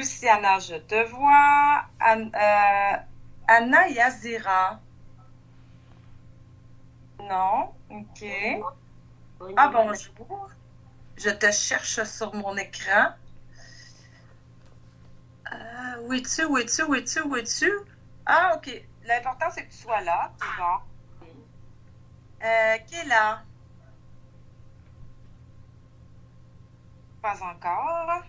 Luciana, je te vois. Anna Yazira. Non, ok. Ah, bonjour. Je te cherche sur mon écran. Où es-tu, où es-tu, où es-tu, où es-tu? Ah, ok. L'important, c'est que tu sois là. C'est bon. Qui est là? Pas encore.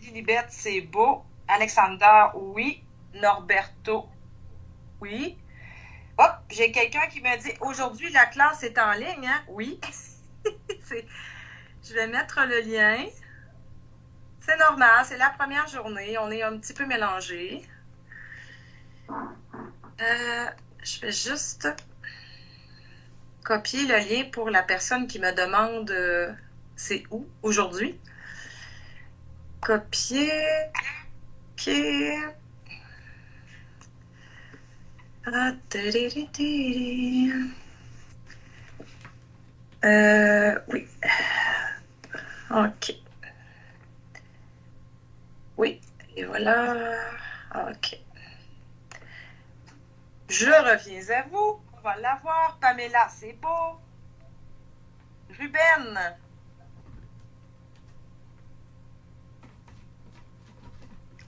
Lilibet, c'est beau. Alexander, oui. Norberto, oui. Hop, j'ai quelqu'un qui me dit aujourd'hui la classe est en ligne, hein? Oui. Je vais mettre le lien. C'est normal, c'est la première journée. On est un petit peu mélangés. Je vais juste copier le lien pour la personne qui me demande c'est où aujourd'hui. Copier. OK. Oui. OK. Oui. Et voilà. OK. Je reviens à vous. On va l'avoir. Pamela, c'est beau. Ruben.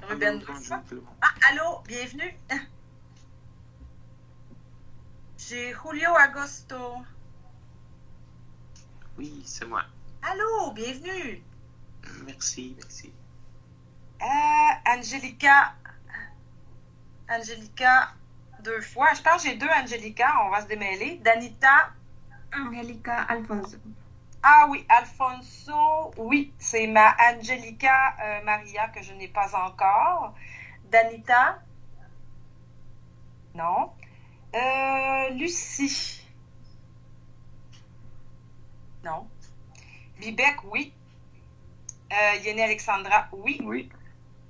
Ruben. Ah, allô, bienvenue. J'ai Julio Agosto. Oui, c'est moi. Allô, bienvenue. Merci, merci. Angelica. Angelica, 2 fois. Je pense que j'ai 2 Angelica. On va se démêler. Danita. Angelica Alfonso. Ah oui, Alfonso. Oui, c'est ma Angelica Maria que je n'ai pas encore. Danita. Non. Lucie. Non. Bibec, oui. Yéné Alexandra, oui. Oui.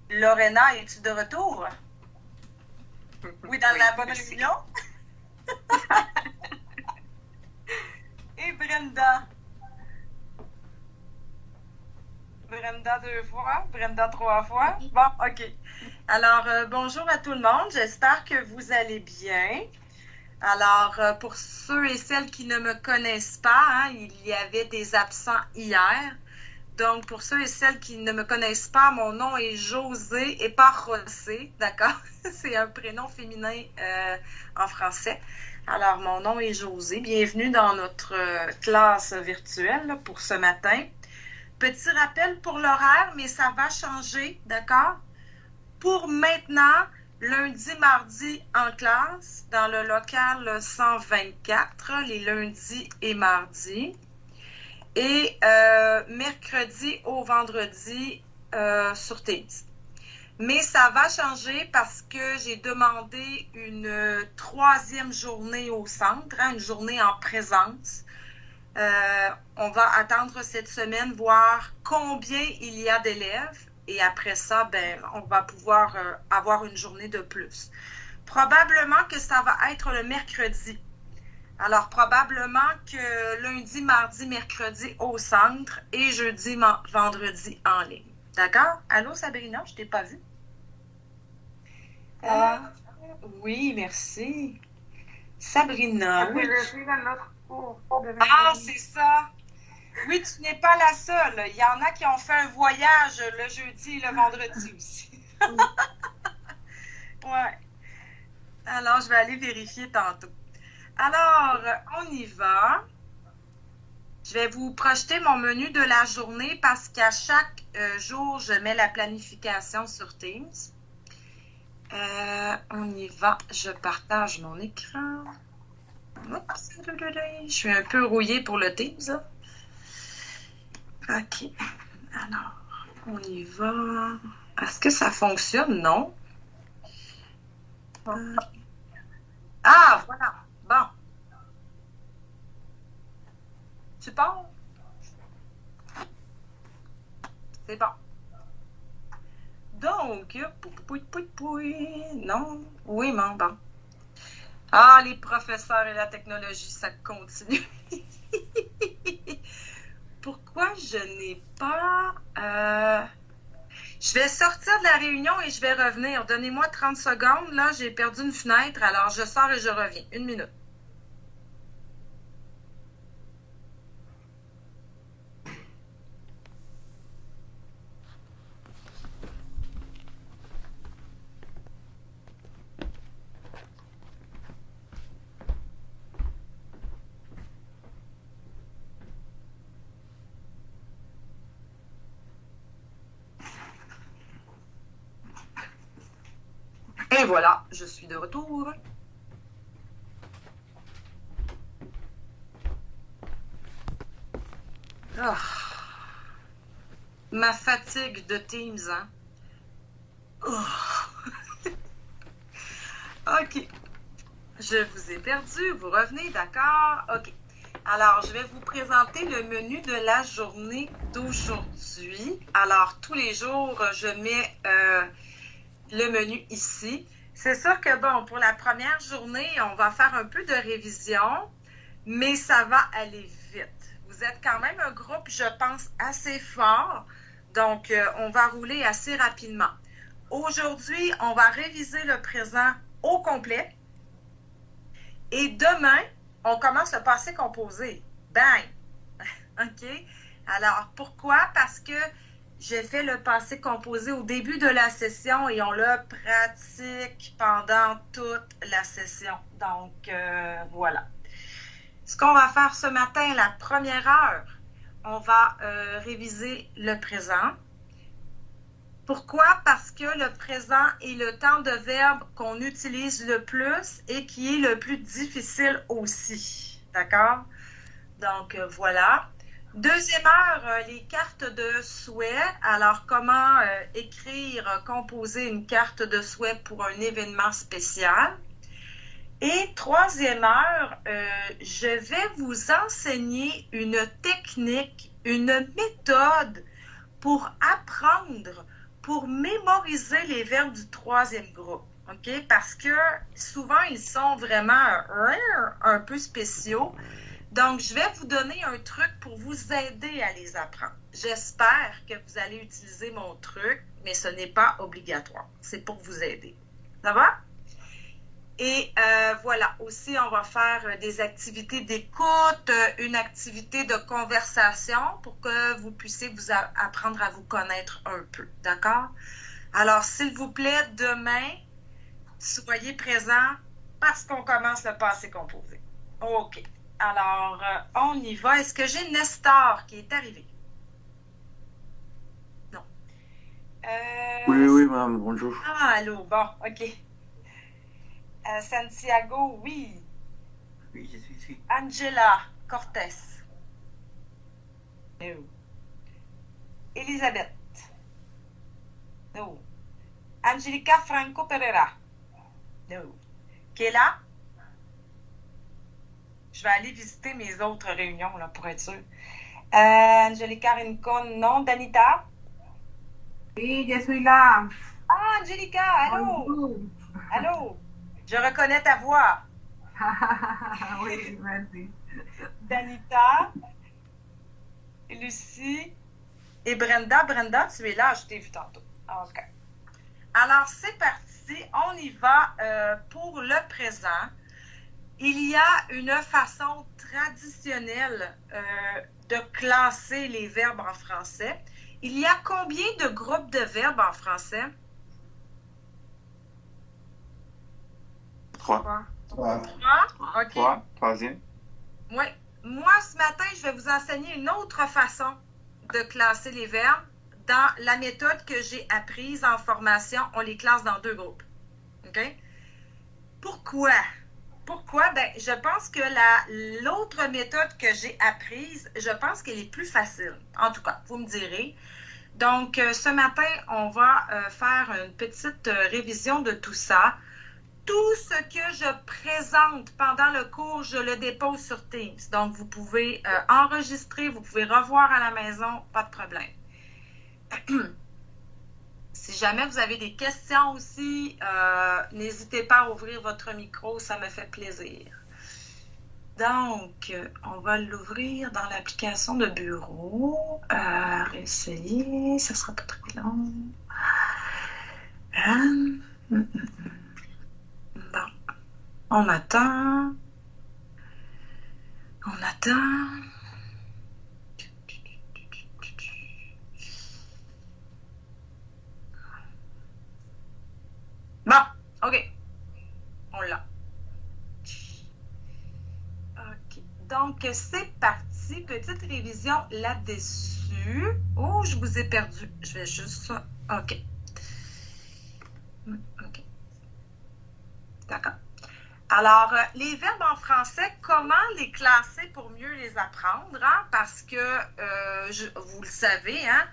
Lorena, es-tu de retour? Oui, dans la bonne réunion. Et Brenda. Brenda 2 fois, Brenda 3 fois. Bon, OK. Alors, bonjour à tout le monde. J'espère que vous allez bien. Alors, pour ceux et celles qui ne me connaissent pas, hein, il y avait des absents hier. Donc, pour ceux et celles qui ne me connaissent pas, mon nom est José et pas Rosé, d'accord? C'est un prénom féminin en français. Alors, mon nom est José. Bienvenue dans notre classe virtuelle là, pour ce matin. Petit rappel pour l'horaire, mais ça va changer, d'accord? Pour maintenant, lundi, mardi en classe, dans le local 124, les lundis et mardis. Et mercredi au vendredi sur Teams. Mais ça va changer parce que j'ai demandé une 3e journée au centre, hein, une journée en présence. On va attendre cette semaine, voir combien il y a d'élèves. Et après ça, ben, on va pouvoir avoir une journée de plus. Probablement que ça va être le mercredi. Alors, probablement que lundi, mardi, mercredi au centre et jeudi, vendredi en ligne. D'accord? Allô, Sabrina, je t'ai pas vue. Oui, merci. Sabrina, oui. Ah, c'est ça. Oui, tu n'es pas la seule. Il y en a qui ont fait un voyage le jeudi et le vendredi aussi. Ouais. Alors, je vais aller vérifier tantôt. Alors, on y va. Je vais vous projeter mon menu de la journée parce qu'à chaque jour, je mets la planification sur Teams. On y va. Je partage mon écran. Oups, je suis un peu rouillée pour le Teams. Là. OK. Alors, on y va. Est-ce que ça fonctionne? Non. Ah, voilà. Bon. Tu pars? C'est bon. Donc, non. Oui, mais bon. Ah, les professeurs et la technologie, ça continue. Pourquoi je n'ai pas... Je vais sortir de la réunion et je vais revenir. Donnez-moi 30 secondes. Là, j'ai perdu une fenêtre, alors je sors et je reviens. 1 minute. Et voilà, je suis de retour. Oh. Ma fatigue de Teams, hein? Oh. OK. Je vous ai perdu. Vous revenez, d'accord? OK. Alors, je vais vous présenter le menu de la journée d'aujourd'hui. Alors, tous les jours, je mets le menu ici. C'est sûr que, bon, pour la première journée, on va faire un peu de révision, mais ça va aller vite. Vous êtes quand même un groupe, je pense, assez fort, donc on va rouler assez rapidement. Aujourd'hui, on va réviser le présent au complet. Et demain, on commence le passé composé. Bang! OK? Alors, pourquoi? Parce que j'ai fait le passé composé au début de la session et on le pratique pendant toute la session. Donc, voilà. Ce qu'on va faire ce matin, la première heure, on va réviser le présent. Pourquoi? Parce que le présent est le temps de verbe qu'on utilise le plus et qui est le plus difficile aussi. D'accord? Donc, voilà. Deuxième heure, les cartes de souhait. Alors, comment écrire, composer une carte de souhait pour un événement spécial. Et troisième heure, je vais vous enseigner une technique, une méthode pour apprendre, pour mémoriser les verbes du troisième groupe. OK? Parce que souvent, ils sont vraiment un peu spéciaux. Donc, je vais vous donner un truc pour vous aider à les apprendre. J'espère que vous allez utiliser mon truc, mais ce n'est pas obligatoire. C'est pour vous aider. Ça va? Et voilà, aussi, on va faire des activités d'écoute, une activité de conversation pour que vous puissiez vous apprendre à vous connaître un peu. D'accord? Alors, s'il vous plaît, demain, soyez présents parce qu'on commence le passé composé. OK. Alors, on y va. Est-ce que j'ai Nestor qui est arrivé? Non. Oui, madame, bonjour. Ah, allô, bon, OK. Santiago, oui. Oui, je suis ici. Angela Cortés. No. Elisabeth. No. Angelica Franco Pereira. No. Kéla. Je vais aller visiter mes autres réunions là, pour être sûre. Angelica Rincon, non. Danita. Oui, je suis là. Ah, Angelica, allô. Bonjour. Allô. Je reconnais ta voix. Oui, merci. Danita, Lucie et Brenda. Brenda, tu es là, je t'ai vu tantôt. OK. Alors, c'est parti. On y va pour le présent. Il y a une façon traditionnelle de classer les verbes en français. Il y a combien de groupes de verbes en français? 3. 3. OK. 3, troisième. Oui. Moi, ce matin, je vais vous enseigner une autre façon de classer les verbes. Dans la méthode que j'ai apprise en formation, on les classe dans 2 groupes. OK? Pourquoi? Pourquoi? Ben, je pense que l'autre méthode que j'ai apprise, je pense qu'elle est plus facile. En tout cas, vous me direz. Donc, ce matin, on va faire une petite révision de tout ça. Tout ce que je présente pendant le cours, je le dépose sur Teams. Donc, vous pouvez enregistrer, vous pouvez revoir à la maison, pas de problème. Si jamais vous avez des questions aussi, n'hésitez pas à ouvrir votre micro, ça me fait plaisir. Donc, on va l'ouvrir dans l'application de bureau. Réessayer, ça sera pas très long. Bon, on attend. On attend. Bon, OK. On l'a. OK. Donc, c'est parti. Petite révision là-dessus. Oh, je vous ai perdu. Je vais juste ça. OK. OK. D'accord. Alors, les verbes en français, comment les classer pour mieux les apprendre? Hein? Parce que, vous le savez, hein,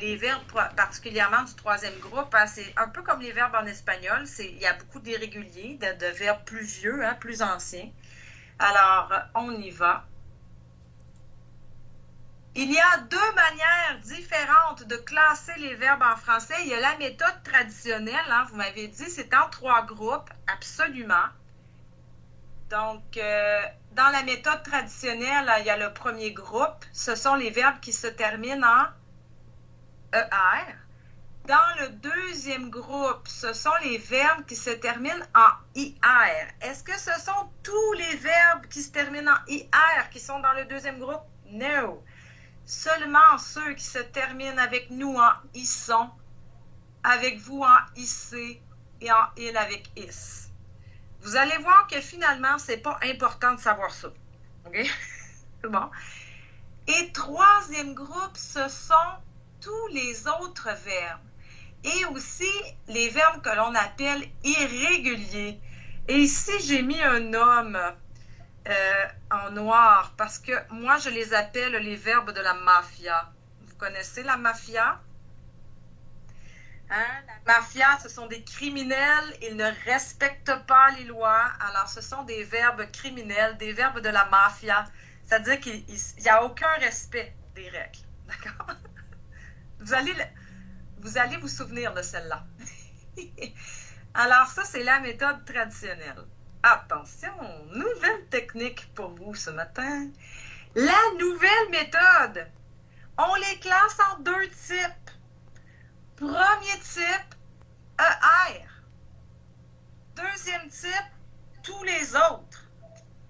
les verbes, particulièrement du troisième groupe, hein, c'est un peu comme les verbes en espagnol. Il y a beaucoup d'irréguliers, de verbes plus vieux, hein, plus anciens. Alors, on y va. Il y a deux manières différentes de classer les verbes en français. Il y a la méthode traditionnelle, hein, vous m'avez dit, c'est en 3 groupes, absolument. Donc, dans la méthode traditionnelle, il y a le premier groupe. Ce sont les verbes qui se terminent en ER. Dans le deuxième groupe, ce sont les verbes qui se terminent en IR. Est-ce que ce sont tous les verbes qui se terminent en IR qui sont dans le deuxième groupe? No. Seulement ceux qui se terminent avec nous en ISON, avec vous en IC et en IL avec IS. Vous allez voir que finalement, c'est pas important de savoir ça. OK? C'est bon. Et troisième groupe, ce sont tous les autres verbes. Et aussi les verbes que l'on appelle irréguliers. Et ici, j'ai mis un homme en noir parce que moi, je les appelle les verbes de la mafia. Vous connaissez la mafia? Hein? La mafia, ce sont des criminels, ils ne respectent pas les lois, alors ce sont des verbes criminels, des verbes de la mafia, c'est-à-dire qu'il n'y a aucun respect des règles, d'accord? Vous allez vous souvenir de celle-là. Alors ça, c'est la méthode traditionnelle. Attention, nouvelle technique pour vous ce matin. La nouvelle méthode, on les classe en 2 types. Premier type, ER. Deuxième type, tous les autres.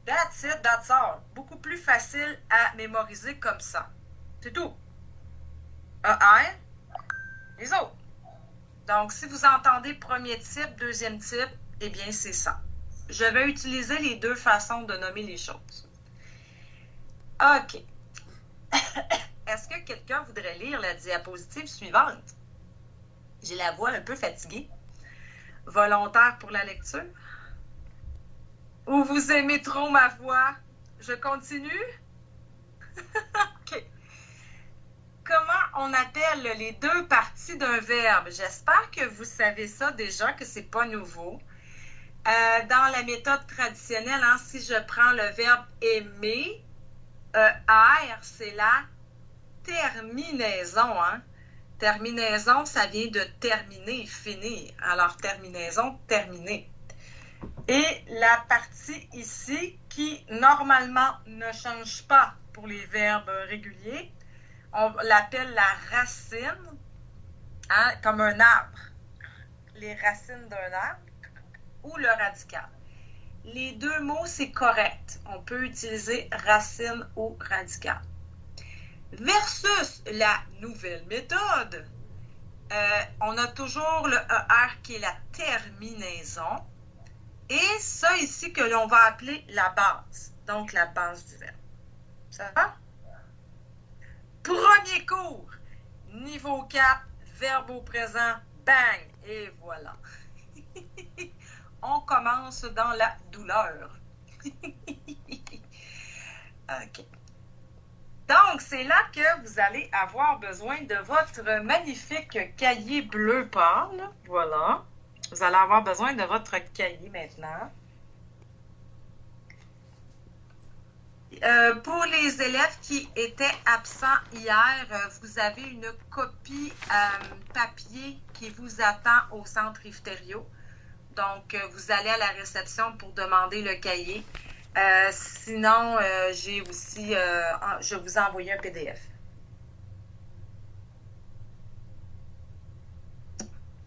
That's it, that's all. Beaucoup plus facile à mémoriser comme ça. C'est tout. ER, les autres. Donc, si vous entendez premier type, deuxième type, eh bien, c'est ça. Je vais utiliser les 2 façons de nommer les choses. OK. Est-ce que quelqu'un voudrait lire la diapositive suivante? J'ai la voix un peu fatiguée. Volontaire pour la lecture? Ou vous aimez trop ma voix? Je continue? OK. Comment on appelle les 2 parties d'un verbe? J'espère que vous savez ça déjà, que c'est pas nouveau. Dans la méthode traditionnelle, hein, si je prends le verbe aimer, ER, c'est la terminaison, hein? Terminaison, ça vient de terminer, finir. Alors, terminaison, terminer. Et la partie ici, qui normalement ne change pas pour les verbes réguliers, on l'appelle la racine, hein, comme un arbre. Les racines d'un arbre ou le radical. Les 2 mots, c'est correct. On peut utiliser racine ou radical. Versus la nouvelle méthode, on a toujours le ER qui est la terminaison et ça ici que l'on va appeler la base, donc la base du verbe. Ça va? Premier cours, niveau 4, verbe au présent, bang, et voilà. On commence dans la douleur. OK. Donc, c'est là que vous allez avoir besoin de votre magnifique cahier bleu pâle. Voilà. Vous allez avoir besoin de votre cahier maintenant. Pour les élèves qui étaient absents hier, vous avez une copie papier qui vous attend au centre Iftério. Donc, vous allez à la réception pour demander le cahier. Sinon, j'ai aussi, je vous ai envoyé un PDF.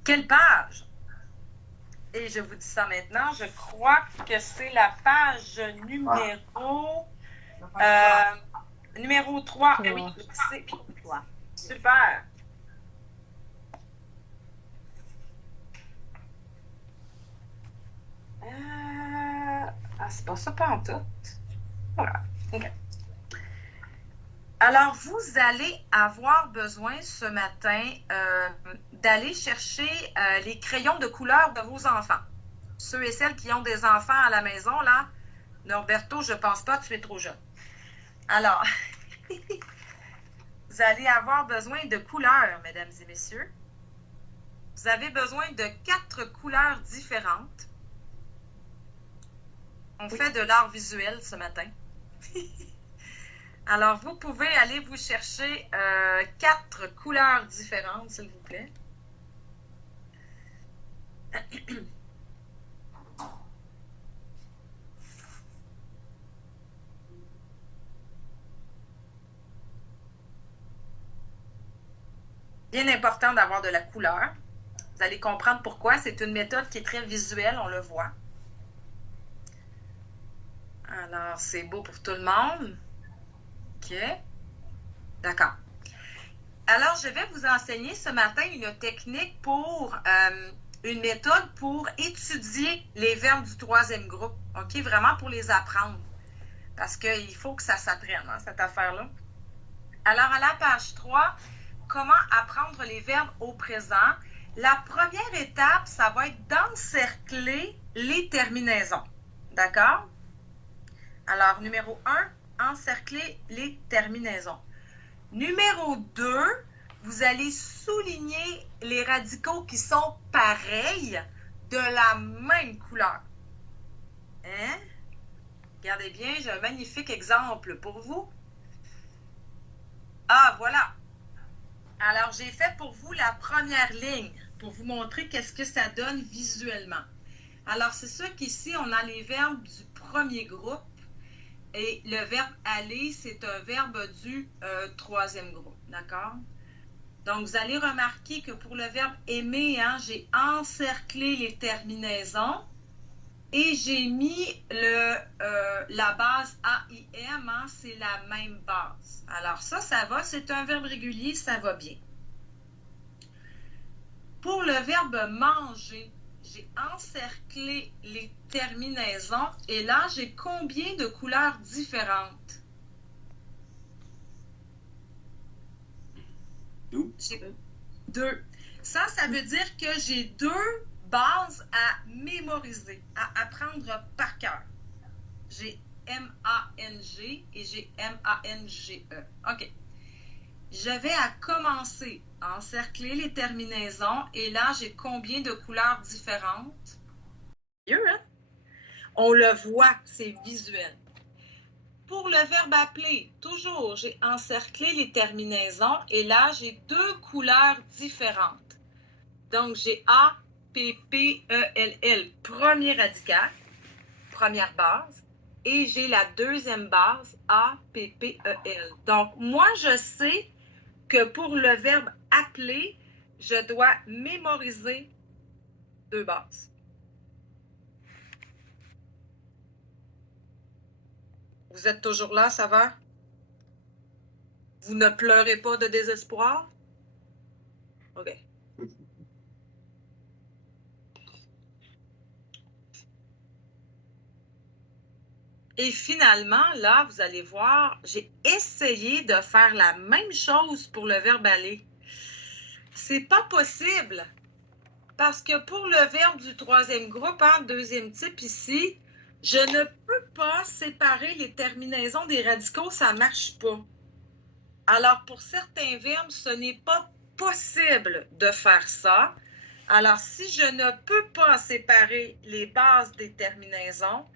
OK? quelle page? Et je vous dis ça maintenant, je crois que c'est la page numéro, numéro 3. Oui, c'est 3. Super. C'est pas ça, pas en tout. Voilà. OK. Alors, vous allez avoir besoin ce matin d'aller chercher les crayons de couleur de vos enfants. Ceux et celles qui ont des enfants à la maison, là, Norberto, je pense pas, tu es trop jeune. Alors, vous allez avoir besoin de couleurs, mesdames et messieurs. Vous avez besoin de 4 couleurs différentes. On fait de l'art visuel ce matin. Alors, vous pouvez aller vous chercher 4 couleurs différentes, s'il vous plaît. Bien important d'avoir de la couleur. Vous allez comprendre pourquoi. C'est une méthode qui est très visuelle, on le voit. Alors, c'est beau pour tout le monde. OK. D'accord. Alors, je vais vous enseigner ce matin une technique pour, une méthode pour étudier les verbes du 3e groupe. OK? Vraiment pour les apprendre. Parce qu'il faut que ça s'apprenne, hein, cette affaire-là. Alors, à la page 3, comment apprendre les verbes au présent? La première étape, ça va être d'encercler les terminaisons. D'accord? Alors, numéro 1, encercler les terminaisons. Numéro 2, vous allez souligner les radicaux qui sont pareils de la même couleur. Hein? Regardez bien, j'ai un magnifique exemple pour vous. Ah, voilà. Alors, j'ai fait pour vous la première ligne pour vous montrer qu'est-ce que ça donne visuellement. Alors, c'est sûr qu'ici, on a les verbes du premier groupe. Et le verbe aller, c'est un verbe du 3e groupe, d'accord? Donc, vous allez remarquer que pour le verbe aimer, hein, j'ai encerclé les terminaisons et j'ai mis la base AIM, hein, c'est la même base. Alors ça va, c'est un verbe régulier, ça va bien. Pour le verbe manger, j'ai encerclé les terminaisons et là, j'ai combien de couleurs différentes? J'ai 2. Ça veut dire que j'ai 2 bases à mémoriser, à apprendre par cœur. J'ai M-A-N-G et j'ai M-A-N-G-E. OK. Je vais à commencer à encercler les terminaisons et là, j'ai combien de couleurs différentes? Mieux, hein? On le voit, c'est visuel. Pour le verbe appeler, toujours, j'ai encerclé les terminaisons et là, j'ai 2 couleurs différentes. Donc, j'ai A, P, P, E, L, L, premier radical, première base, et j'ai la deuxième base, A, P, P, E, L. Donc, moi, je sais que pour le verbe appeler, je dois mémoriser 2 bases. Vous êtes toujours là, ça va? Vous ne pleurez pas de désespoir? OK. Et finalement, là, vous allez voir, j'ai essayé de faire la même chose pour le verbe aller. C'est pas possible. Parce que pour le verbe du 3e groupe, hein, 2e type ici, je ne peux pas séparer les terminaisons des radicaux, ça ne marche pas. Alors, pour certains verbes, ce n'est pas possible de faire ça. Alors, si je ne peux pas séparer les bases des terminaisons,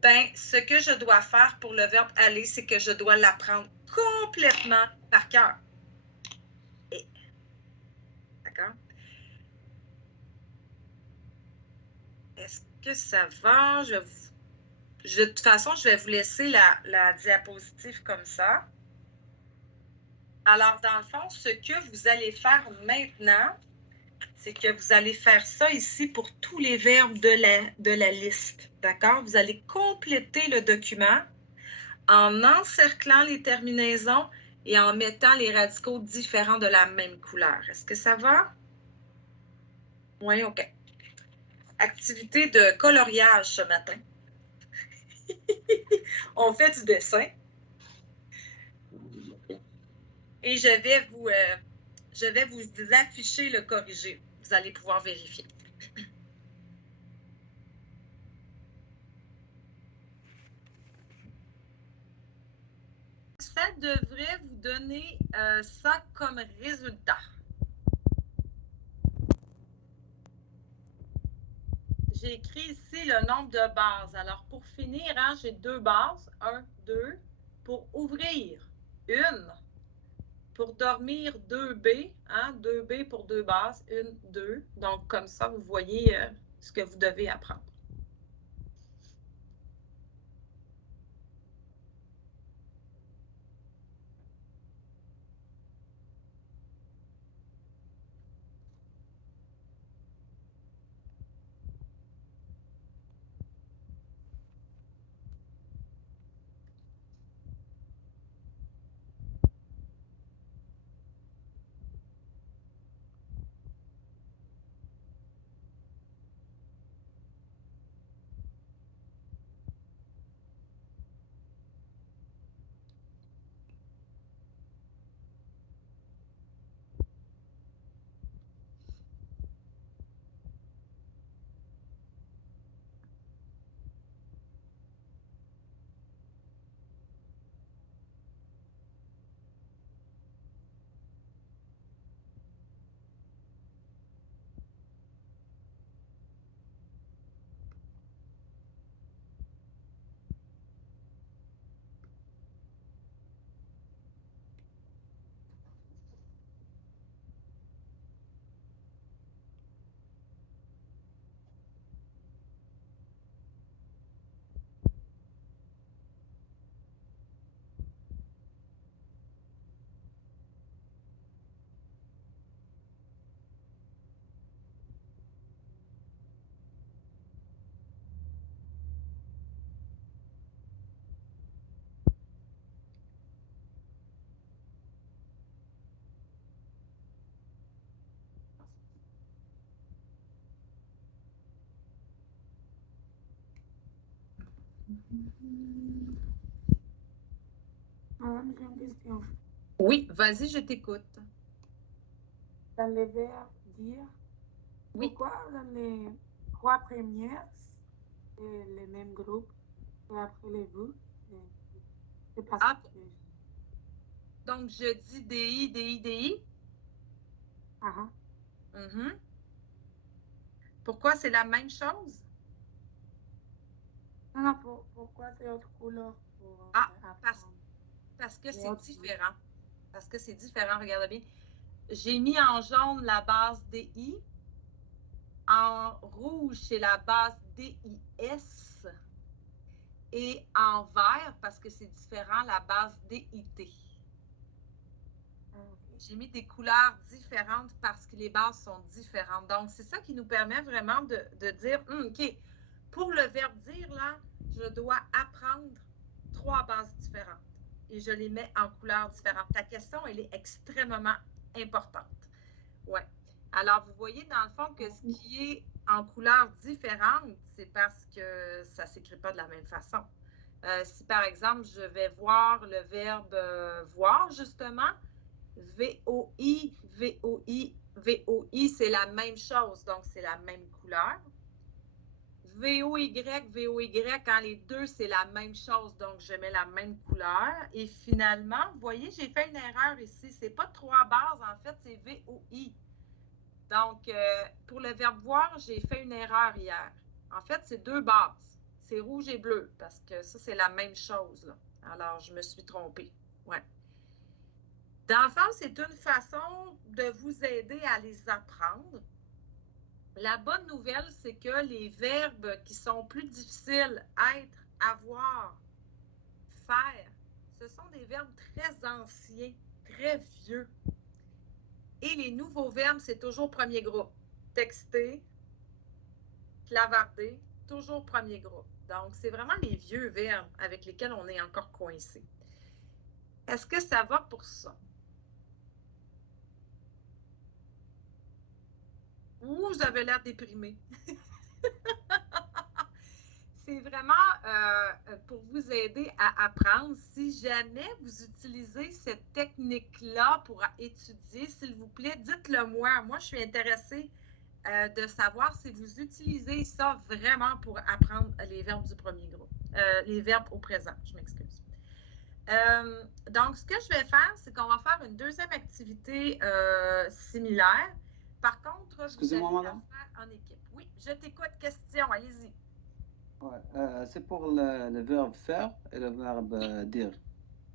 ben, ce que je dois faire pour le verbe aller, c'est que je dois l'apprendre complètement par cœur. D'accord? Est-ce que ça va? De toute façon, je vais vous laisser la diapositive comme ça. Alors, dans le fond, ce que vous allez faire maintenant, c'est que vous allez faire ça ici pour tous les verbes de la liste. D'accord? Vous allez compléter le document en encerclant les terminaisons et en mettant les radicaux différents de la même couleur. Est-ce que ça va? Oui, OK. Activité de coloriage ce matin. On fait du dessin. Et je vais vous afficher le corrigé. Vous allez pouvoir vérifier. Ça devrait vous donner ça comme résultat. J'ai écrit ici le nombre de bases. Alors, pour finir, hein, j'ai 2 bases. 1, 2. Pour ouvrir, 1. Pour dormir, 2B. Hein, 2B pour 2 bases. 1, 2. Donc, comme ça, vous voyez ce que vous devez apprendre. Madame, j'ai une question. Oui, vas-y, je t'écoute. Dans les verbes dire, Oui. pourquoi dans les 3 premières, c'est le même groupe et après les vous, c'est parce Ah, que... donc, je dis DI, DI, DI. Ah, Mhm. Pourquoi c'est la même chose? non, non, pourquoi c'est autre couleur pour Ah, apprendre? parce que C'est c'est autre. différent. Parce que c'est différent, regardez bien. J'ai mis en jaune la base DI. En rouge, c'est la base DIS. Et en vert, parce que c'est différent, la base DIT. Ah, ok. J'ai mis des couleurs différentes parce que les bases sont différentes. Donc, c'est ça qui nous permet vraiment de dire, OK, pour le verbe dire, là, je dois apprendre 3 bases différentes et je les mets en couleurs différentes. Ta question, elle est extrêmement importante. Oui. Alors, vous voyez, dans le fond, que ce qui est en couleurs différentes, c'est parce que ça ne s'écrit pas de la même façon. Si, par exemple, je vais voir le verbe voir, justement, VOI, VOI, VOI, c'est la même chose, donc c'est la même couleur. VOY, VOY, quand les deux, c'est la même chose, donc je mets la même couleur. Et finalement, vous voyez, j'ai fait une erreur ici. Ce n'est pas 3 bases, en fait, c'est VOI. Donc, pour le verbe voir, j'ai fait une erreur hier. En fait, c'est 2 bases. C'est rouge et bleu, parce que ça, c'est la même chose, là. Alors, je me suis trompée. Ouais. Dans le fond, c'est une façon de vous aider à les apprendre. La bonne nouvelle, c'est que les verbes qui sont plus difficiles, être, avoir, faire, ce sont des verbes très anciens, très vieux. Et les nouveaux verbes, c'est toujours premier groupe. Texter, clavarder, toujours premier groupe. Donc, c'est vraiment les vieux verbes avec lesquels on est encore coincé. Est-ce que ça va pour ça? Ou vous avez l'air déprimé? C'est vraiment pour vous aider à apprendre. Si jamais vous utilisez cette technique-là pour étudier, s'il vous plaît, dites-le moi. Moi, je suis intéressée de savoir si vous utilisez ça vraiment pour apprendre les verbes du premier groupe. Les verbes au présent, je m'excuse. Donc, ce que je vais faire, c'est qu'on va faire une deuxième activité similaire. Par contre, Excusez-moi, vous allez madame. la faire en équipe. Oui, je t'écoute. Question, allez-y. Ouais, c'est pour le verbe faire et le verbe dire.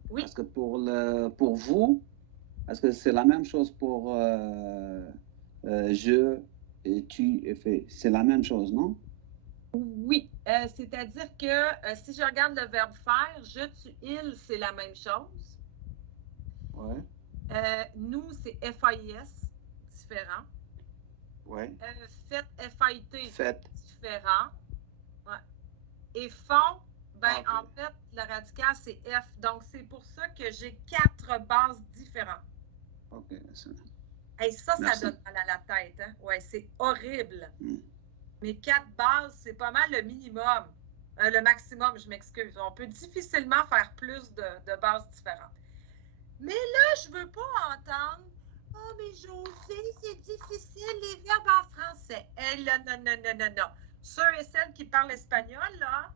Oui. Parce que pour vous, est-ce que c'est la même chose pour je et tu et fais? C'est la même chose, non? Oui, c'est-à-dire que si je regarde le verbe faire, je, tu, il, c'est la même chose. Ouais. Nous, c'est F-A-I-S, différent. Ouais. Faites, F-A-I-T, Faites. différent. Ouais. Et font, ben Ok. en fait, le radical, c'est F. Donc, c'est pour ça que j'ai 4 bases différentes. Ok. Et ça Merci. donne mal à la tête. Hein? Ouais, c'est horrible. Mm. Mais 4 bases, c'est pas mal le minimum. Le maximum, je m'excuse. On peut difficilement faire plus de bases différentes. Mais là, je veux pas entendre « Oh, mais Josée, c'est difficile, les verbes en français. » Eh là, non, non, non, non, non. Ceux et celles qui parlent espagnol, là,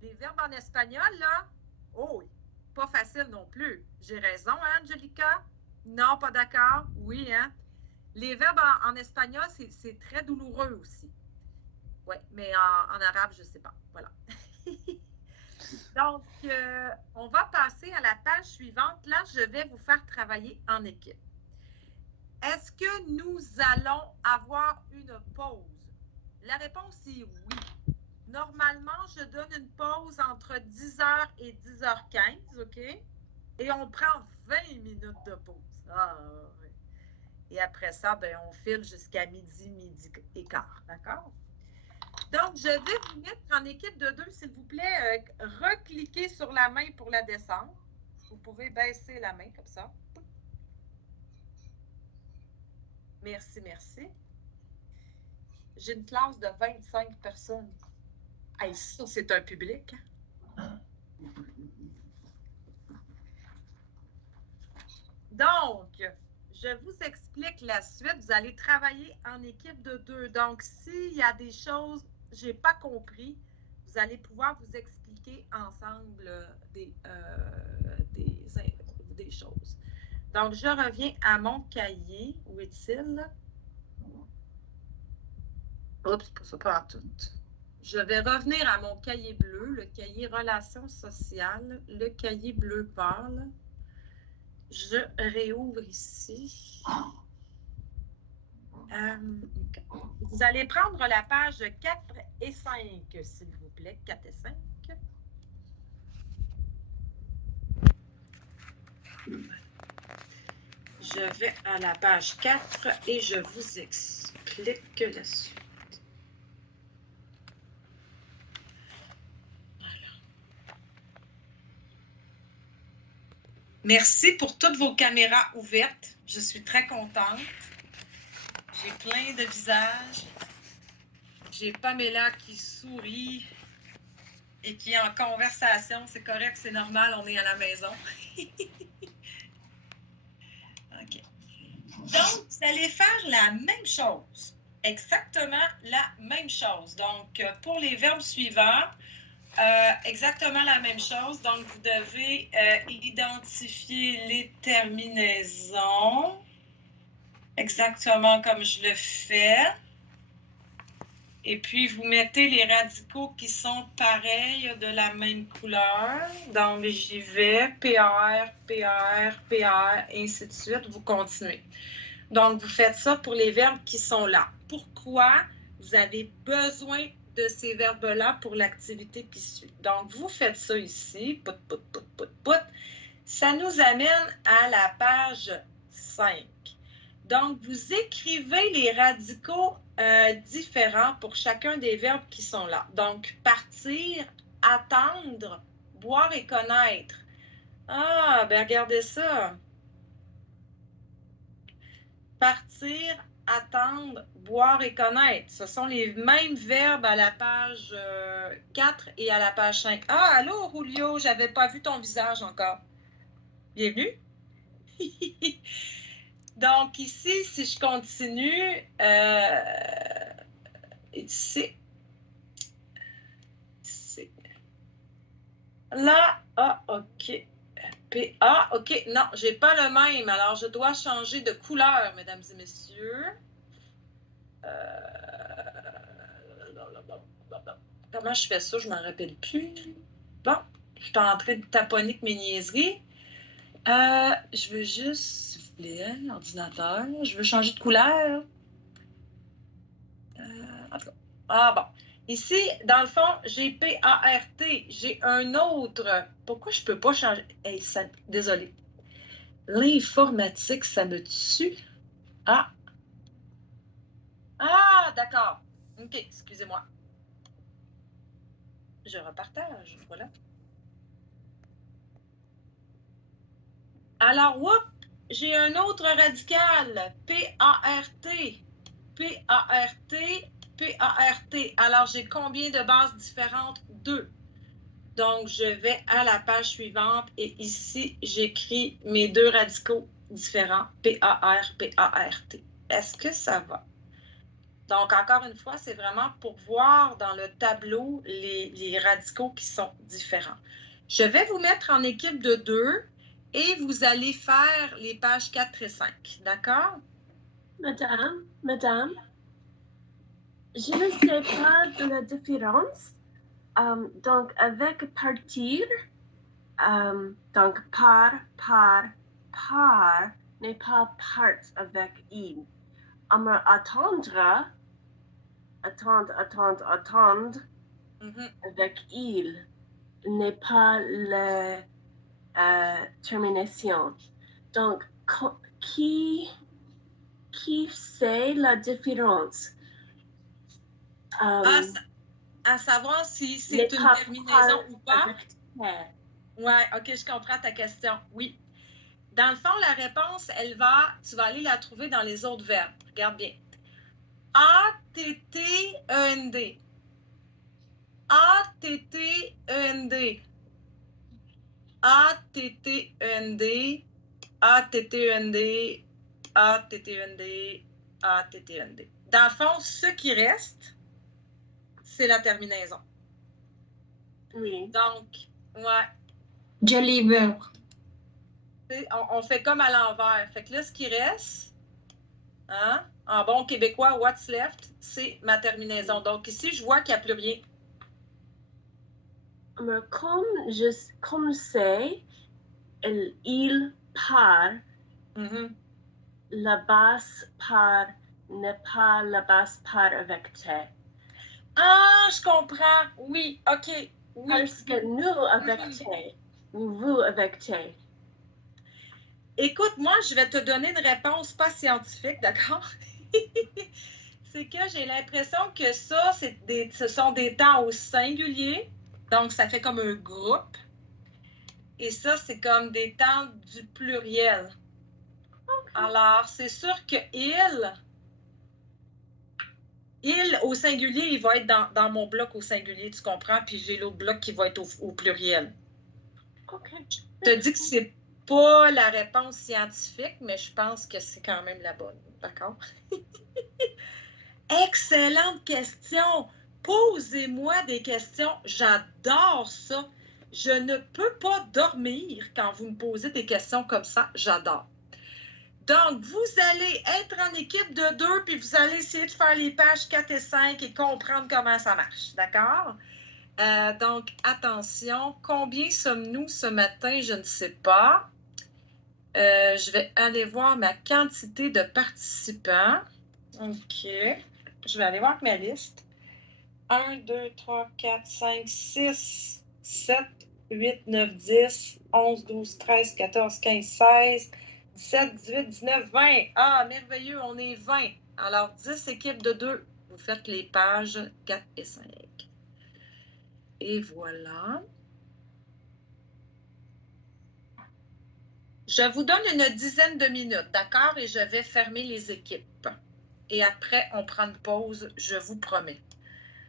les verbes en espagnol, là, oh oui, pas facile non plus. J'ai raison, hein, Angelica? Non, pas d'accord? Oui, hein? Les verbes en espagnol, c'est très douloureux aussi. Oui, mais en arabe, je ne sais pas. Voilà. Donc, on va passer à la page suivante. Là, je vais vous faire travailler en équipe. Est-ce que nous allons avoir une pause? La réponse est oui. Normalement, je donne une pause entre 10h et 10h15, OK? Et on prend 20 minutes de pause. Ah, oui. Et après ça, ben, on file jusqu'à midi et quart, d'accord? Donc, je vais vous mettre en équipe de 2, s'il vous plaît. Recliquez sur la main pour la descendre. Vous pouvez baisser la main comme ça. Merci, merci. J'ai une classe de 25 personnes. Hey, ça, c'est un public. Donc, je vous explique la suite. Vous allez travailler en équipe de 2. Donc, s'il y a des choses que je n'ai pas compris, vous allez pouvoir vous expliquer ensemble des choses. Donc, je reviens à mon cahier. Où est-il? Oups, c'est pas en tout. Je vais revenir à mon cahier bleu, le cahier relations sociales, le cahier bleu pâle. Je réouvre ici. Vous allez prendre la page 4 et 5, s'il vous plaît. 4 et 5. Je vais à la page 4 et je vous explique la suite. Voilà. Merci pour toutes vos caméras ouvertes. Je suis très contente. J'ai plein de visages. J'ai Pamela qui sourit et qui est en conversation. C'est correct, c'est normal, on est à la maison. OK. Donc, vous allez faire la même chose. Exactement la même chose. Donc, pour les verbes suivants, exactement la même chose. Donc, vous devez identifier les terminaisons. Exactement comme je le fais. Et puis, vous mettez les radicaux qui sont pareils de la même couleur. Donc, j'y vais. PR, PR, PR, et ainsi de suite. Vous continuez. Donc, vous faites ça pour les verbes qui sont là. Pourquoi vous avez besoin de ces verbes-là pour l'activité qui suit? Donc, vous faites ça ici. Pout, pout. Ça nous amène à la page 5. Donc, vous écrivez les radicaux différents pour chacun des verbes qui sont là. Donc, partir, attendre, boire et connaître. Ah, ben regardez ça. Partir, attendre, boire et connaître. Ce sont les mêmes verbes à la page 4 et à la page 5. Ah, allô, Julio, j'avais pas vu ton visage encore. Bienvenue. Donc, ici, si je continue, ici, là, ah, OK. PA, OK, non, j'ai pas le même. Alors, je dois changer de couleur, mesdames et messieurs. Comment je fais ça? Je m'en rappelle plus. Bon, je suis en train de taponner avec mes niaiseries. Je veux juste, s'il vous plaît, ordinateur, je veux changer de couleur. En tout cas. Ah bon. Ici, dans le fond, j'ai P-A-R-T. J'ai un autre. Pourquoi je peux pas changer? Hey, ça... Désolée. L'informatique, ça me tue. Ah. Ah, d'accord. OK, excusez-moi. Je repartage. Voilà. Alors, whoop, j'ai un autre radical. P-A-R-T. P-A-R-T. P-A-R-T. Alors, j'ai combien de bases différentes? 2. Donc, je vais à la page suivante et ici, j'écris mes 2 radicaux différents. P-A-R, P-A-R-T. Est-ce que ça va? Donc, encore une fois, c'est vraiment pour voir dans le tableau les radicaux qui sont différents. Je vais vous mettre en équipe de 2 et vous allez faire les pages 4 et 5. D'accord? Madame, je ne sais pas de la différence. Donc, avec partir, donc par n'est pas part avec il. Attendre avec il n'est pas la termination. Donc, qui sait la différence? À savoir si c'est une terminaison ou pas? Oui, OK, je comprends ta question. Oui. Dans le fond, la réponse, tu vas aller la trouver dans les autres verbes. Regarde bien. A-T-T-E-N-D. A-T-T-E-N-D. A-T-T-E-N-D. A-T-T-E-N-D. A-T-T-E-N-D. A-T-T-E-N-D. Dans le fond, ce qui reste, c'est la terminaison. Oui. Donc, ouais. Jolly verb. On fait comme à l'envers. Fait que là, ce qui reste, hein, en bon québécois, what's left, c'est ma terminaison. Donc ici, je vois qu'il n'y a plus rien. Comme c'est, il part, la basse part n'est pas la basse part avec T. Ah, je comprends. Oui, OK. Oui. Parce que nous avec T, ou vous avec T. Écoute, moi, je vais te donner une réponse pas scientifique, d'accord? C'est que j'ai l'impression que ça, ce sont des temps au singulier. Donc, ça fait comme un groupe. Et ça, c'est comme des temps du pluriel. Okay. Alors, c'est sûr que il au singulier, il va être dans mon bloc au singulier, tu comprends? Puis j'ai l'autre bloc qui va être au pluriel. OK. Je te dis que c'est pas la réponse scientifique, mais je pense que c'est quand même la bonne. D'accord? Excellente question! Posez-moi des questions. J'adore ça. Je ne peux pas dormir quand vous me posez des questions comme ça. J'adore. Donc, vous allez être en équipe de 2, puis vous allez essayer de faire les pages 4 et 5 et comprendre comment ça marche. D'accord? Donc, attention. Combien sommes-nous ce matin? Je ne sais pas. Je vais aller voir ma quantité de participants. OK. Je vais aller voir ma liste. 1, 2, 3, 4, 5, 6, 7, 8, 9, 10, 11, 12, 13, 14, 15, 16, 17, 18, 19, 20. Ah, merveilleux, on est 20. Alors, 10 équipes de 2. Vous faites les pages 4 et 5. Et voilà. Je vous donne une dizaine de minutes, d'accord? Et je vais fermer les équipes. Et après, on prend une pause, je vous promets.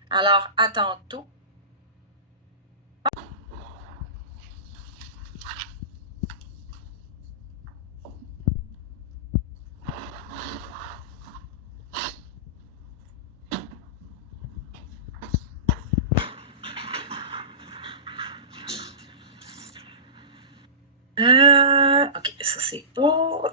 Alors, à tantôt. OK, ça c'est beau.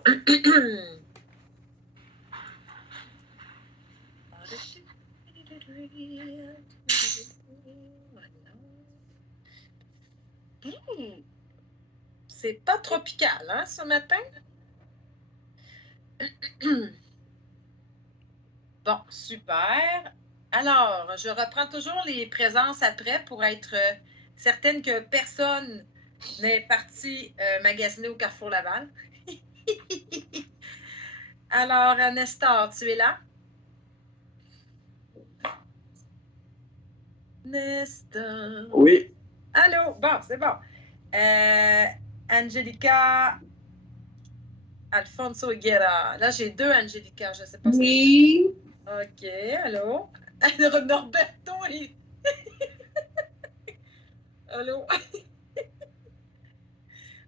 C'est pas tropical, hein, ce matin? Bon, super. Alors, je reprends toujours les présences après pour être certaine que personne n'est parti magasiner au Carrefour Laval. Alors, Nestor, tu es là? Nestor. Oui. Allô? Bon, c'est bon. Angelica, Alfonso Higuera. Là, j'ai 2 Angelica, je ne sais pas si... Oui. OK, allô? Norberto, il... Allô?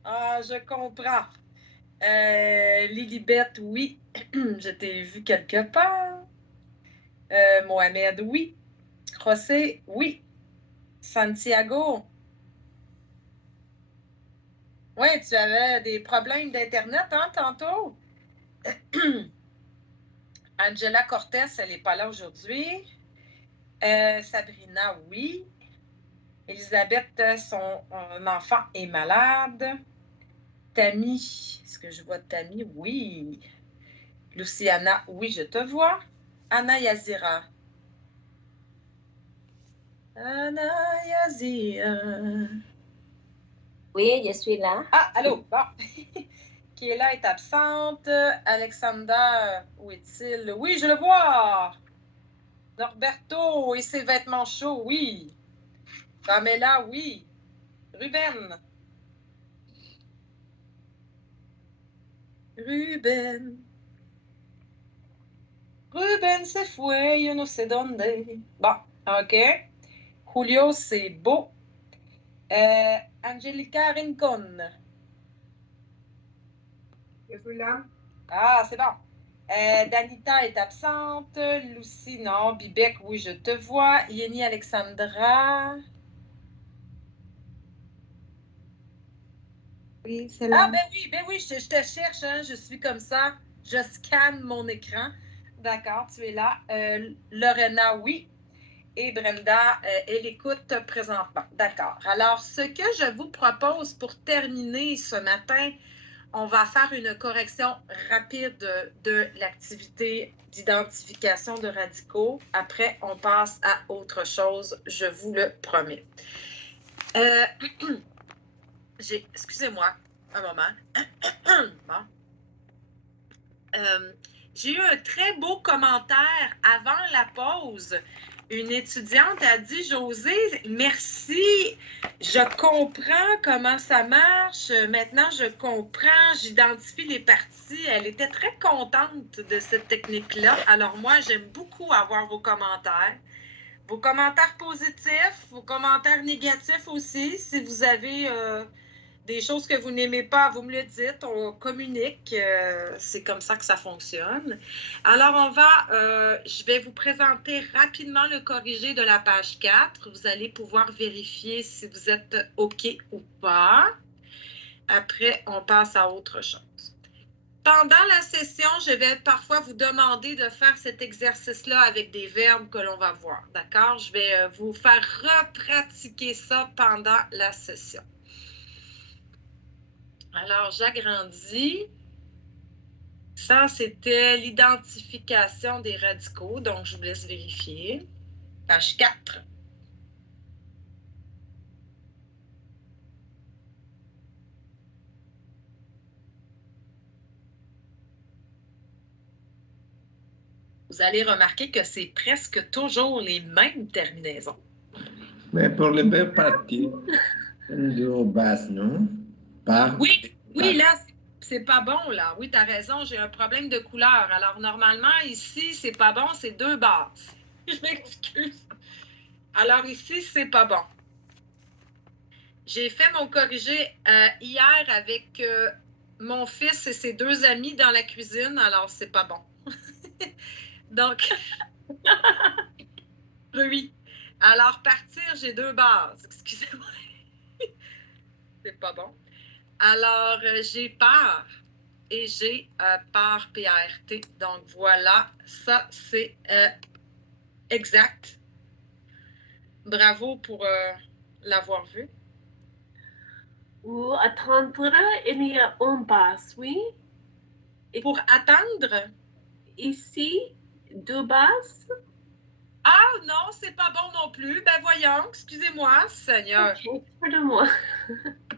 Ah, je comprends. Lilibet, oui. Je t'ai vu quelque part. Mohamed, oui. José, oui. Santiago. Oui, tu avais des problèmes d'Internet, hein, tantôt? Angela Cortez, elle n'est pas là aujourd'hui. Sabrina, oui. Elisabeth, son enfant est malade. Tammy, est-ce que je vois Tammy? Oui. Luciana, oui, je te vois. Anna Yazira. Anna Yazira. Oui, je suis là. Ah, allô, bon. Qui est là est absente. Alexander, où est-il? Oui, je le vois. Norberto et ses vêtements chauds, oui. Pamela, oui. Ruben. Ruben. Ruben se fue, yo no sé dónde. Bon, OK. Julio, c'est beau. Angelica Rincon. Je suis là. Ah, c'est bon. Danita est absente. Lucie, non. Bibec, oui, je te vois. Yeni Alexandra. Oui, c'est Ah, là. ben oui, je te cherche, hein. Je suis comme ça. Je scanne mon écran. D'accord, tu es là. Lorena, oui. Et Brenda, elle écoute présentement. D'accord. Alors, ce que je vous propose pour terminer ce matin, on va faire une correction rapide de l'activité d'identification de radicaux. Après, on passe à autre chose, je vous le promets. Excusez-moi un moment. Bon. J'ai eu un très beau commentaire avant la pause. Une étudiante a dit, José, merci, je comprends comment ça marche. Maintenant, je comprends, j'identifie les parties. Elle était très contente de cette technique-là. Alors moi, j'aime beaucoup avoir vos commentaires. Vos commentaires positifs, vos commentaires négatifs aussi. Si vous avez des choses que vous n'aimez pas, vous me le dites, on communique, c'est comme ça que ça fonctionne. Alors, je vais vous présenter rapidement le corrigé de la page 4. Vous allez pouvoir vérifier si vous êtes OK ou pas. Après, on passe à autre chose. Pendant la session, je vais parfois vous demander de faire cet exercice-là avec des verbes que l'on va voir, d'accord? Je vais vous faire repratiquer ça pendant la session. Alors, j'agrandis. Ça, c'était l'identification des radicaux. Donc, je vous laisse vérifier. Page 4. vous allez remarquer que c'est presque toujours les mêmes terminaisons. Mais pour le verbe partir, on base, non? Par. Oui, là, c'est pas bon, là. Oui, tu as raison, j'ai un problème de couleur. Alors, normalement, ici, c'est pas bon, c'est 2 bases. Je m'excuse. Alors, ici, c'est pas bon. J'ai fait mon corrigé hier avec mon fils et ses 2 amis dans la cuisine, alors c'est pas bon. Donc, oui. Alors, partir, j'ai 2 bases. Excusez-moi. C'est pas bon. Alors, j'ai peur et j'ai peur, P-A-R-T. Donc, voilà, ça, c'est exact. Bravo pour l'avoir vu. Ou attendre, il y a une base, oui. Et pour attendre? Ici, 2 bases. Ah non, c'est pas bon non plus. Ben voyons, excusez-moi, Seigneur. Ok, pardonne-moi.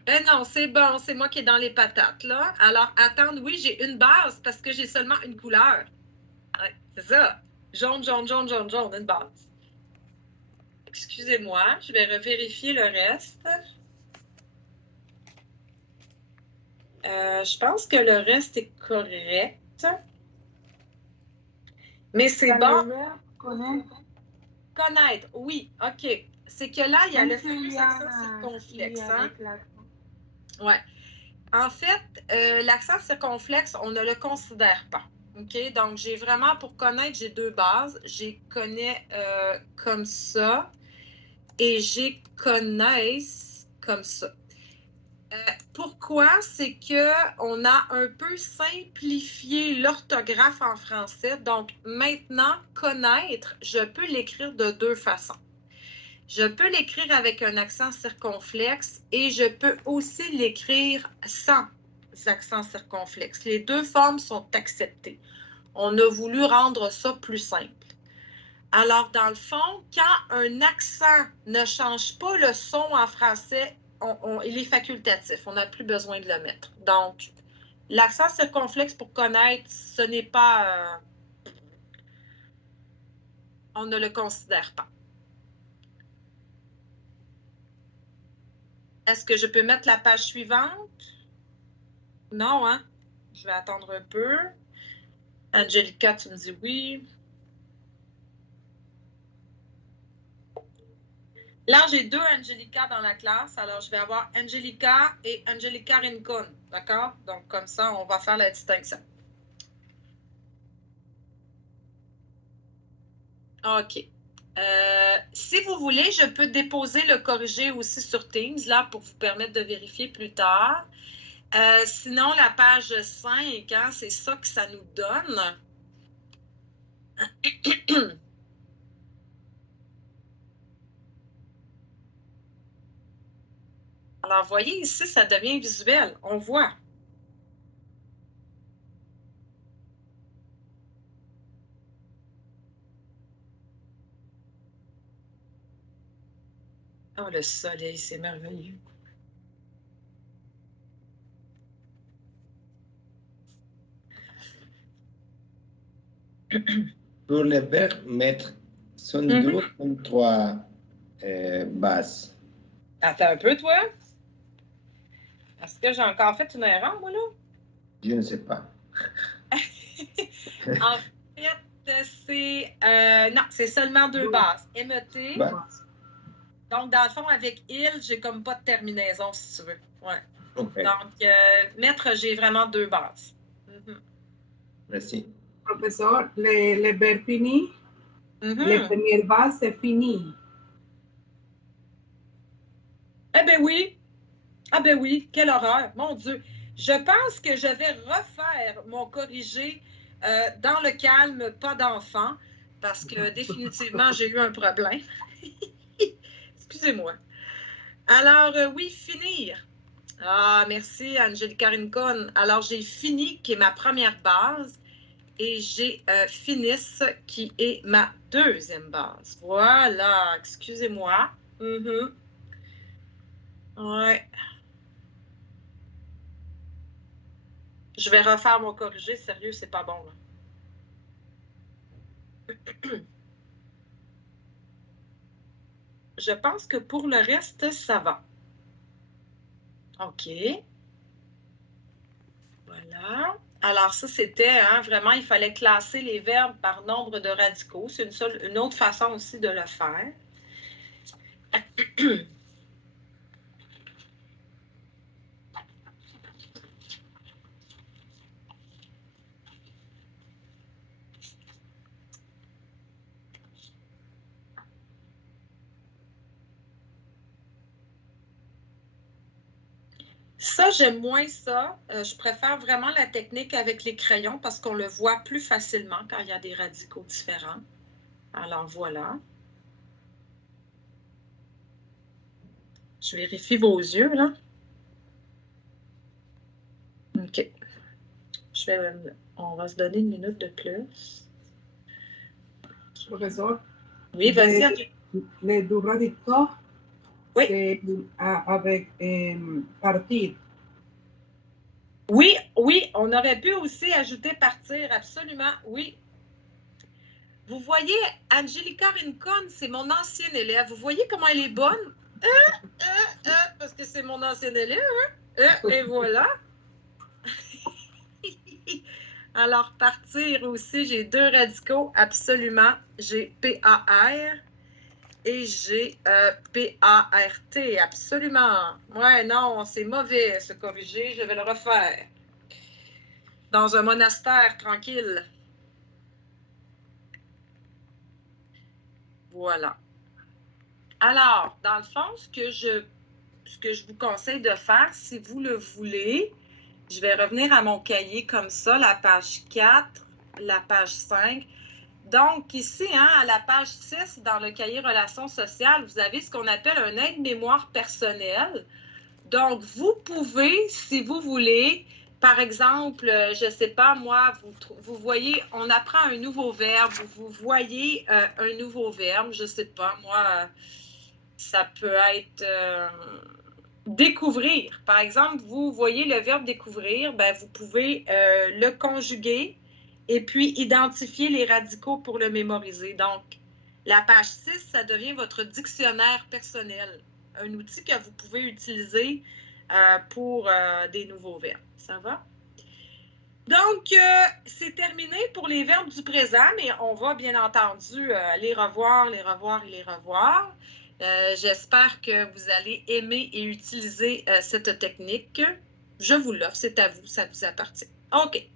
Ben non, c'est bon, c'est moi qui est dans les patates, là. Alors, attendre, oui, j'ai une base parce que j'ai seulement une couleur. Ouais, c'est ça. Jaune, jaune, jaune, jaune, jaune, une base. Excusez-moi, je vais revérifier le reste. Je pense que le reste est correct. Mais c'est bon. Connaître, oui, OK. C'est que là, il y a le fameux accent circonflexe. Hein? Ouais. En fait, l'accent circonflexe, on ne le considère pas. OK? Donc, j'ai vraiment, pour connaître, j'ai 2 bases. J'ai connais comme ça et j'ai connaisse comme ça. Pourquoi? C'est qu'on a un peu simplifié l'orthographe en français. Donc, maintenant, connaître, je peux l'écrire de 2 façons. Je peux l'écrire avec un accent circonflexe et je peux aussi l'écrire sans accent circonflexe. Les 2 formes sont acceptées. On a voulu rendre ça plus simple. Alors, dans le fond, quand un accent ne change pas le son en français, il est facultatif. On n'a plus besoin de le mettre. Donc, l'accent circonflexe, pour connaître, ce n'est pas... on ne le considère pas. Est-ce que je peux mettre la page suivante? Non, hein? Je vais attendre un peu. Angelica, tu me dis oui. Là, j'ai 2 Angelica dans la classe. Alors, je vais avoir Angelica et Angelica Rincon. D'accord? Donc, comme ça, on va faire la distinction. OK. Si vous voulez, je peux déposer le corrigé aussi sur Teams, là, pour vous permettre de vérifier plus tard. Sinon, la page 5, hein, c'est ça que ça nous donne. Alors, vous voyez, ici, ça devient visuel. On voit. Oh, le soleil, c'est merveilleux. Pour le verbe mettre, sont 2 ou 3 bases. Attends un peu, toi. Est-ce que j'ai encore fait une erreur, moi, là? Je ne sais pas. En fait, c'est... non, c'est seulement 2 bases. MET. Donc, dans le fond, avec il, j'ai comme pas de terminaison, si tu veux. Ouais. Okay. Donc, mettre, j'ai vraiment 2 bases. Merci. Professeur, le verbe finir, la première base, c'est fini. Eh bien oui. Ah ben oui, quelle horreur, mon Dieu. Je pense que je vais refaire mon corrigé dans le calme, pas d'enfant, parce que définitivement, j'ai eu un problème. Excusez-moi. Alors, oui, finir. Ah, merci, Angelica Rincon. Alors, j'ai fini, qui est ma première base, et j'ai finisse, qui est ma deuxième base. Voilà, excusez-moi. Ouais. Je vais refaire mon corrigé, sérieux, c'est pas bon, là. Je pense que pour le reste, ça va. OK. Voilà. Alors, ça, c'était vraiment, il fallait classer les verbes par nombre de radicaux. C'est une autre façon aussi de le faire. Ça, j'aime moins ça. Je préfère vraiment la technique avec les crayons parce qu'on le voit plus facilement quand il y a des radicaux différents. Alors, voilà. Je vérifie vos yeux, là. OK. On va se donner une minute de plus. Professeur? Oui, vas-y. Les deux radicaux, oui. C'est avec partir. Oui, oui, on aurait pu aussi ajouter partir, absolument, oui. Vous voyez, Angelica Rincon, c'est mon ancienne élève. Vous voyez comment elle est bonne? Parce que c'est mon ancienne élève, hein? Et voilà. Alors, partir aussi, j'ai deux radicaux, absolument. J'ai P-A-R et j'ai P-A-R-T, absolument. Ouais, non, c'est mauvais, se corriger, je vais le refaire. Dans un monastère tranquille. Voilà. Alors, dans le fond, ce que je vous conseille de faire, si vous le voulez, je vais revenir à mon cahier comme ça, la page 4, la page 5. Donc, ici, à la page 6, dans le cahier Relations sociales, vous avez ce qu'on appelle un aide-mémoire personnel. Donc, vous pouvez, si vous voulez, par exemple, je ne sais pas, moi, vous voyez, on apprend un nouveau verbe, vous voyez un nouveau verbe, je ne sais pas, moi, ça peut être découvrir. Par exemple, vous voyez le verbe découvrir, ben, vous pouvez le conjuguer et puis identifier les radicaux pour le mémoriser. Donc, la page 6, ça devient votre dictionnaire personnel, un outil que vous pouvez utiliser pour des nouveaux verbes. Ça va? Donc, c'est terminé pour les verbes du présent, mais on va bien entendu les revoir, les revoir et les revoir. J'espère que vous allez aimer et utiliser cette technique. Je vous l'offre, c'est à vous, ça vous appartient. OK.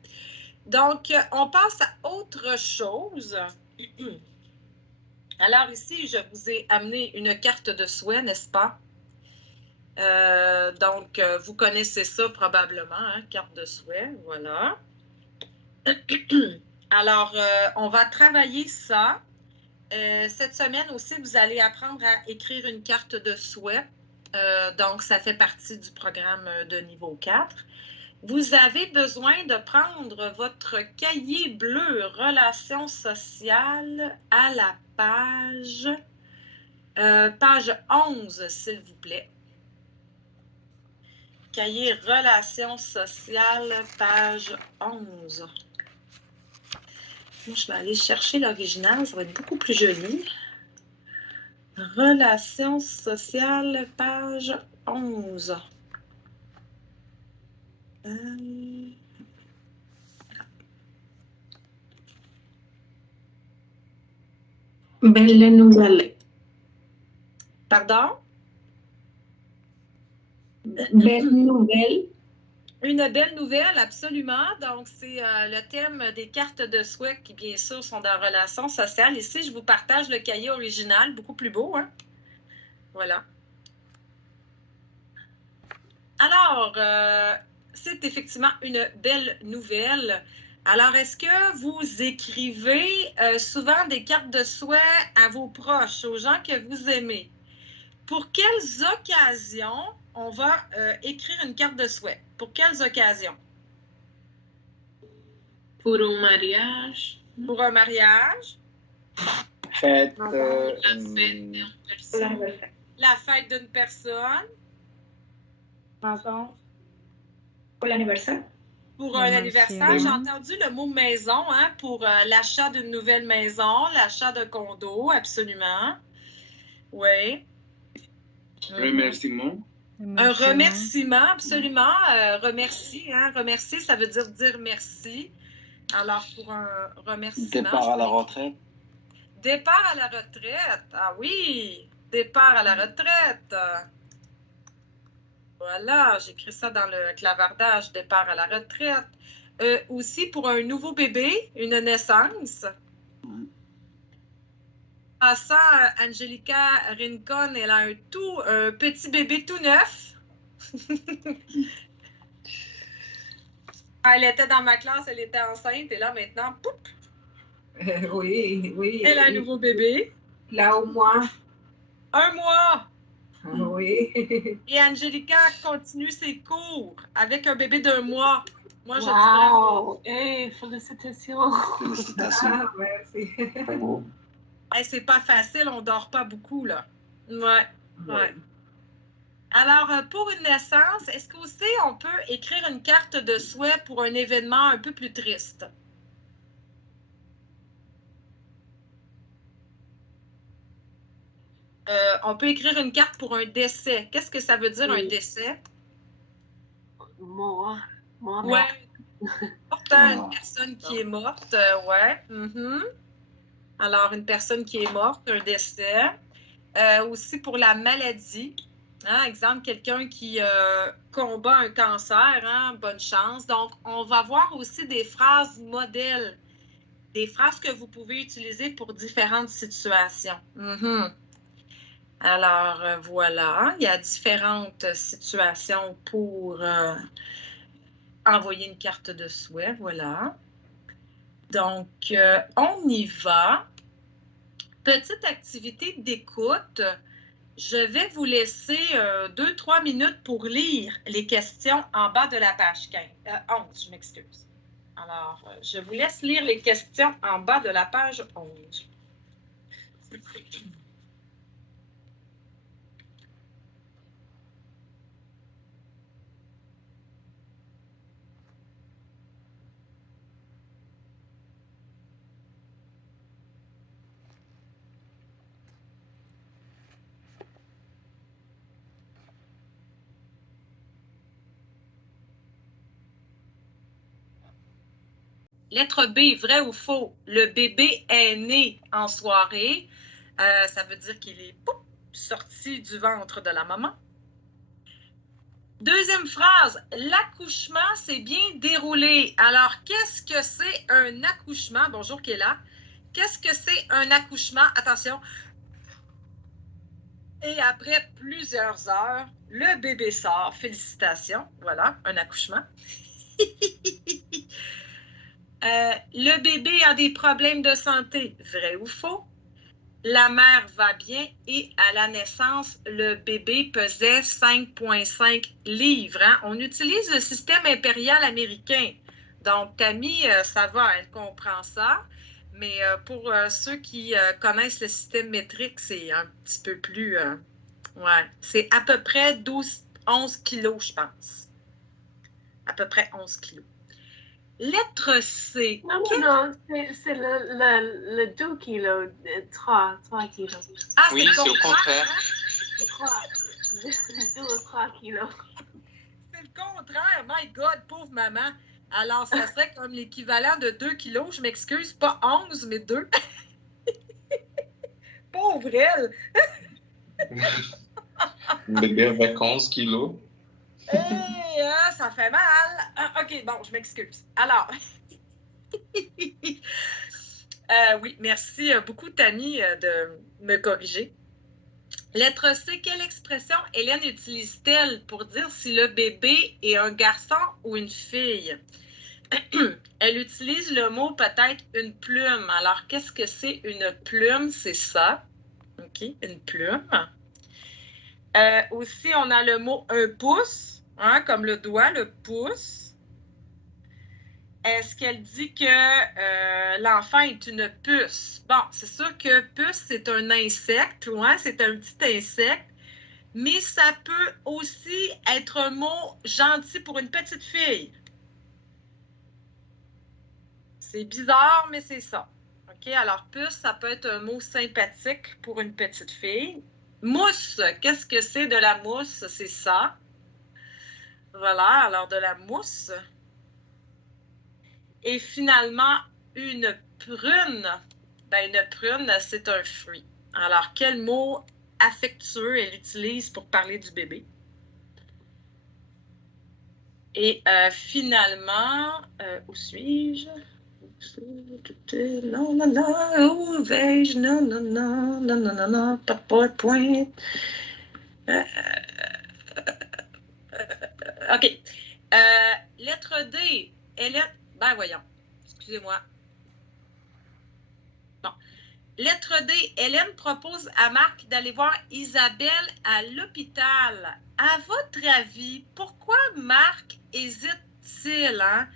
Donc, on passe à autre chose. Alors ici, je vous ai amené une carte de souhait, n'est-ce pas? Donc, vous connaissez ça probablement, carte de souhait, voilà. Alors, on va travailler ça. Cette semaine aussi, vous allez apprendre à écrire une carte de souhait. Donc, ça fait partie du programme de niveau 4. Vous avez besoin de prendre votre cahier bleu Relations sociales à la page 11, s'il vous plaît. Cahier Relations sociales, page 11. Moi, je vais aller chercher l'original, ça va être beaucoup plus joli. Relations sociales, page 11. Belle nouvelle. Pardon? Belle nouvelle. Une belle nouvelle, absolument. Donc, c'est le thème des cartes de souhait qui, bien sûr, sont dans Relations sociales. Ici, je vous partage le cahier original, beaucoup plus beau, hein? Voilà. Alors, c'est effectivement une belle nouvelle. Alors, est-ce que vous écrivez souvent des cartes de souhait à vos proches, aux gens que vous aimez? Pour quelles occasions on va écrire une carte de souhait? Pour quelles occasions? Pour un mariage. Pour un mariage. Fête. La fête d'une personne. Pour l'anniversaire. pour un anniversaire. J'ai entendu le mot maison, hein, pour l'achat d'une nouvelle maison, l'achat d'un condo, absolument. Oui. Remerciement. Un remerciement, absolument. Remercie, hein. Remercier, ça veut dire merci. Alors, pour un remerciement... Départ à la retraite. Départ à la retraite. Ah oui, départ à la retraite. Voilà, j'écris ça dans le clavardage, départ à la retraite. Aussi pour un nouveau bébé, une naissance. Passant, Angelica Rincon, elle a un petit bébé tout neuf. Elle était dans ma classe, elle était enceinte, et là maintenant, poup, Oui, oui. elle a un nouveau bébé. Là, au moins. 1 mois. Oui. Et Angelica continue ses cours avec un bébé d'1 mois. Moi, je dis bravo. Hey, félicitations. Félicitations. Ah, merci. Bravo. hey, c'est pas facile, on dort pas beaucoup, là. Ouais. Oui. Alors, pour une naissance, est-ce qu'aussi on peut écrire une carte de souhait pour un événement un peu plus triste? On peut écrire une carte pour un décès. Qu'est-ce que ça veut dire, un décès? Mort. Ouais. Une personne qui est morte, ouais. Alors, une personne qui est morte, un décès. Aussi pour la maladie. Hein, exemple, quelqu'un qui combat un cancer, hein, bonne chance. Donc, on va voir aussi des phrases modèles, des phrases que vous pouvez utiliser pour différentes situations. Alors, voilà, il y a différentes situations pour envoyer une carte de souhait, voilà. Donc, on y va. Petite activité d'écoute. Je vais vous laisser 2-3 minutes pour lire les questions en bas de la page 11, je m'excuse. Alors, je vous laisse lire les questions en bas de la page 11. Lettre B, vrai ou faux? Le bébé est né en soirée. Ça veut dire qu'il est sorti du ventre de la maman. Deuxième phrase, l'accouchement s'est bien déroulé. Alors, qu'est-ce que c'est un accouchement? Bonjour Kéla. Qu'est-ce que c'est un accouchement? Attention. Et après plusieurs heures, le bébé sort. Félicitations. Voilà, un accouchement. Le bébé a des problèmes de santé. Vrai ou faux? La mère va bien et à la naissance, le bébé pesait 5,5 livres. Hein? On utilise le système impérial américain. Donc, Tammy, ça va, elle comprend ça. Mais pour ceux qui connaissent le système métrique, c'est un petit peu plus... ouais, c'est à peu près 11 kilos, je pense. À peu près 11 kilos. Lettre C. Non, c'est le 2 kilos, 3 kilos. Ah, oui, c'est au contraire. 2 ou 3 kilos. C'est le contraire. My God, pauvre maman. Alors, ça serait comme l'équivalent de 2 kilos. Je m'excuse, pas 11, mais 2. Pauvre elle. Le bébé avec 11 kilos. Ça fait mal. OK, bon, je m'excuse. Alors, oui, merci beaucoup, Tammy, de me corriger. Lettre C, quelle expression Hélène utilise-t-elle pour dire si le bébé est un garçon ou une fille? Elle utilise le mot peut-être une plume. Alors, qu'est-ce que c'est une plume? C'est ça. OK, une plume. Aussi, on a le mot un pouce, hein, comme le doigt, le pouce. Est-ce qu'elle dit que l'enfant est une puce? Bon, c'est sûr que puce, c'est un insecte, ouais, c'est un petit insecte, mais ça peut aussi être un mot gentil pour une petite fille. C'est bizarre, mais c'est ça. OK? Alors, puce, ça peut être un mot sympathique pour une petite fille. Mousse, qu'est-ce que c'est de la mousse? C'est ça. Voilà, alors de la mousse. Et finalement, une prune. Ben, une prune, c'est un fruit. Alors, quel mot affectueux elle utilise pour parler du bébé? Et finalement, où suis-je? Non, non, non, où vais-je? Non, non, non, non, non, non, non, pas de PowerPoint. OK. Lettre D. Ben, voyons. Excusez-moi. Bon. Lettre D. Hélène propose à Marc d'aller voir Isabelle à l'hôpital. À votre avis, pourquoi Marc hésite-t-il? Hein?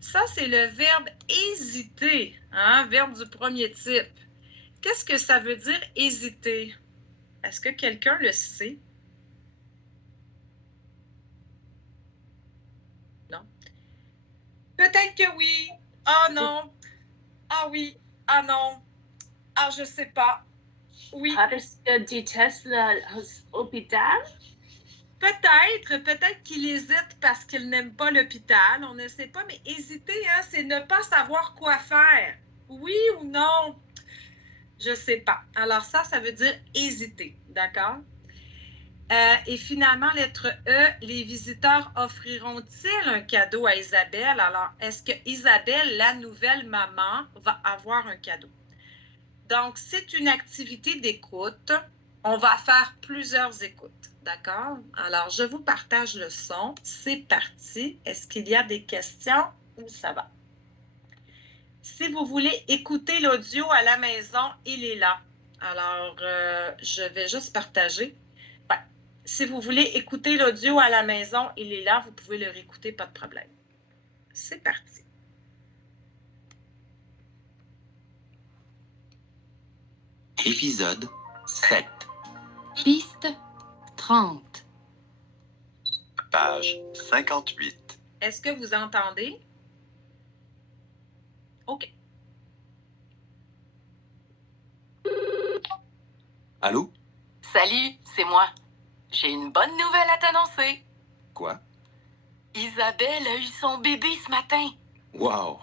Ça, c'est le verbe hésiter, hein? Verbe du premier type. Qu'est-ce que ça veut dire hésiter? Est-ce que quelqu'un le sait? Non? Peut-être que oui. Ah non. Ah oui. Ah non. Ah, je sais pas. Oui. Parce que déteste l'hôpital? Peut-être qu'il hésite parce qu'il n'aime pas l'hôpital. On ne sait pas, mais hésiter, hein, c'est ne pas savoir quoi faire. Oui ou non? Je sais pas. Alors ça veut dire hésiter, d'accord? Et finalement, lettre E, les visiteurs offriront-ils un cadeau à Isabelle? Alors, est-ce que Isabelle, la nouvelle maman, va avoir un cadeau? Donc, c'est une activité d'écoute. On va faire plusieurs écoutes, d'accord? Alors, je vous partage le son. C'est parti. Est-ce qu'il y a des questions ou ça va? Si vous voulez écouter l'audio à la maison, il est là. Alors, je vais juste partager. Ouais. Si vous voulez écouter l'audio à la maison, il est là. Vous pouvez le réécouter, pas de problème. C'est parti. Épisode 7. Piste 30. Page 58. Est-ce que vous entendez? OK. Allô? Salut, c'est moi. J'ai une bonne nouvelle à t'annoncer. Quoi? Isabelle a eu son bébé ce matin. Wow!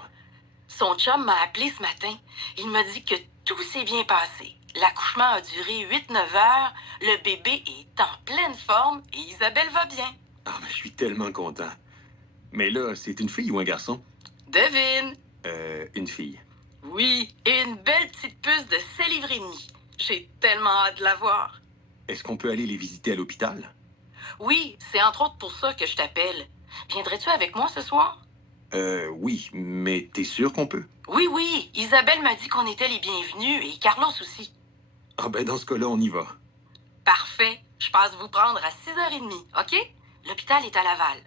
Son chum m'a appelé ce matin. Il m'a dit que tout s'est bien passé. L'accouchement a duré 8-9 heures. Le bébé est en pleine forme et Isabelle va bien. Ah, mais je suis tellement content. Mais là, c'est une fille ou un garçon? Devine. Une fille. Oui, et une belle petite puce de 7 livres et demi. J'ai tellement hâte de la voir. Est-ce qu'on peut aller les visiter à l'hôpital? Oui, c'est entre autres pour ça que je t'appelle. Viendrais-tu avec moi ce soir? Oui, mais t'es sûr qu'on peut? Oui, oui. Isabelle m'a dit qu'on était les bienvenus et Carlos aussi. Ah ben, dans ce cas-là, on y va. Parfait. Je passe vous prendre à 6h30, OK? L'hôpital est à Laval.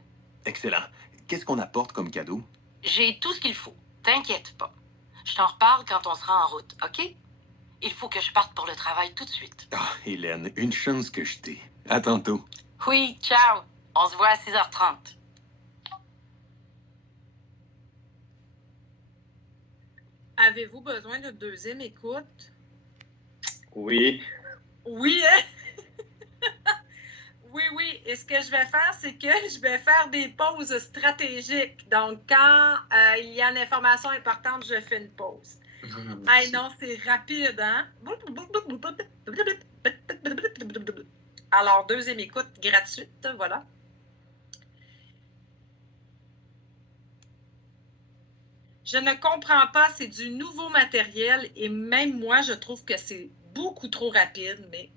Excellent. Qu'est-ce qu'on apporte comme cadeau? J'ai tout ce qu'il faut. T'inquiète pas. Je t'en reparle quand on sera en route, OK? Il faut que je parte pour le travail tout de suite. Ah, Hélène, une chance que je t'ai. À tantôt. Oui, ciao. On se voit à 6h30. Avez-vous besoin de deuxième écoute? Oui. Oui, hein? Oui, oui. Et ce que je vais faire, c'est que je vais faire des pauses stratégiques. Donc, quand il y a une information importante, je fais une pause. Hey, non, c'est rapide, hein? Alors, deuxième écoute gratuite, voilà. Je ne comprends pas, c'est du nouveau matériel et même moi, je trouve que c'est beaucoup trop rapide, mais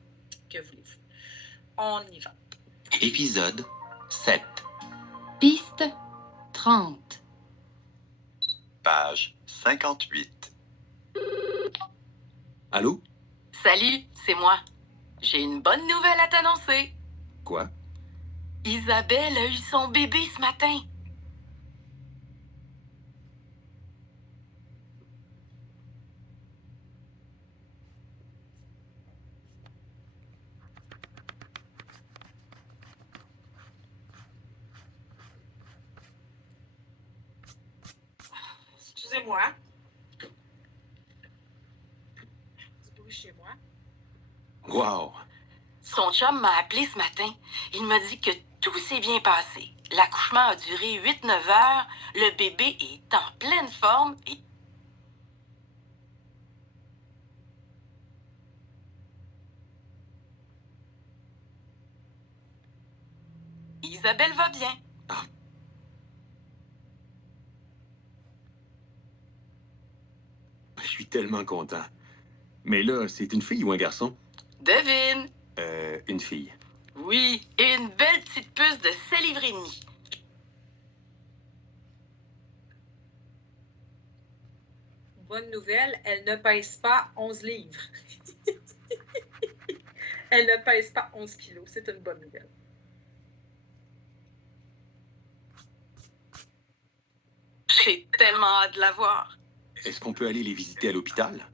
que voulez-vous? On y va. Épisode 7. Piste 30. Page 58. Allô? Salut, c'est moi. J'ai une bonne nouvelle à t'annoncer. Quoi? Isabelle a eu son bébé ce matin. Excusez-moi. chez moi. Wow! Son chum m'a appelé ce matin. Il m'a dit que tout s'est bien passé. L'accouchement a duré 8-9 heures. Le bébé est en pleine forme et... Isabelle va bien. Je suis tellement content. Mais là, c'est une fille ou un garçon? Devine. Une fille. Oui, et une belle petite puce de 7 livres et demi. Bonne nouvelle, elle ne pèse pas 11 livres. Elle ne pèse pas 11 kilos. C'est une bonne nouvelle. J'ai tellement hâte de la voir. Est-ce qu'on peut aller les visiter à l'hôpital?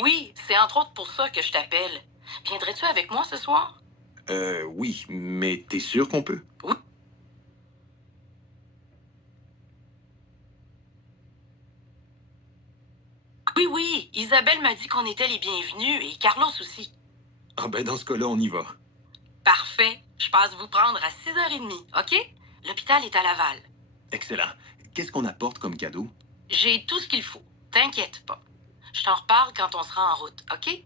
Oui, c'est entre autres pour ça que je t'appelle. Viendrais-tu avec moi ce soir? Oui, mais t'es sûr qu'on peut? Oui. Oui, Isabelle m'a dit qu'on était les bienvenus et Carlos aussi. Ah ben dans ce cas-là, on y va. Parfait. Je passe vous prendre à 6h30, OK? L'hôpital est à Laval. Excellent. Qu'est-ce qu'on apporte comme cadeau? J'ai tout ce qu'il faut. T'inquiète pas. Je t'en reparle quand on sera en route, OK?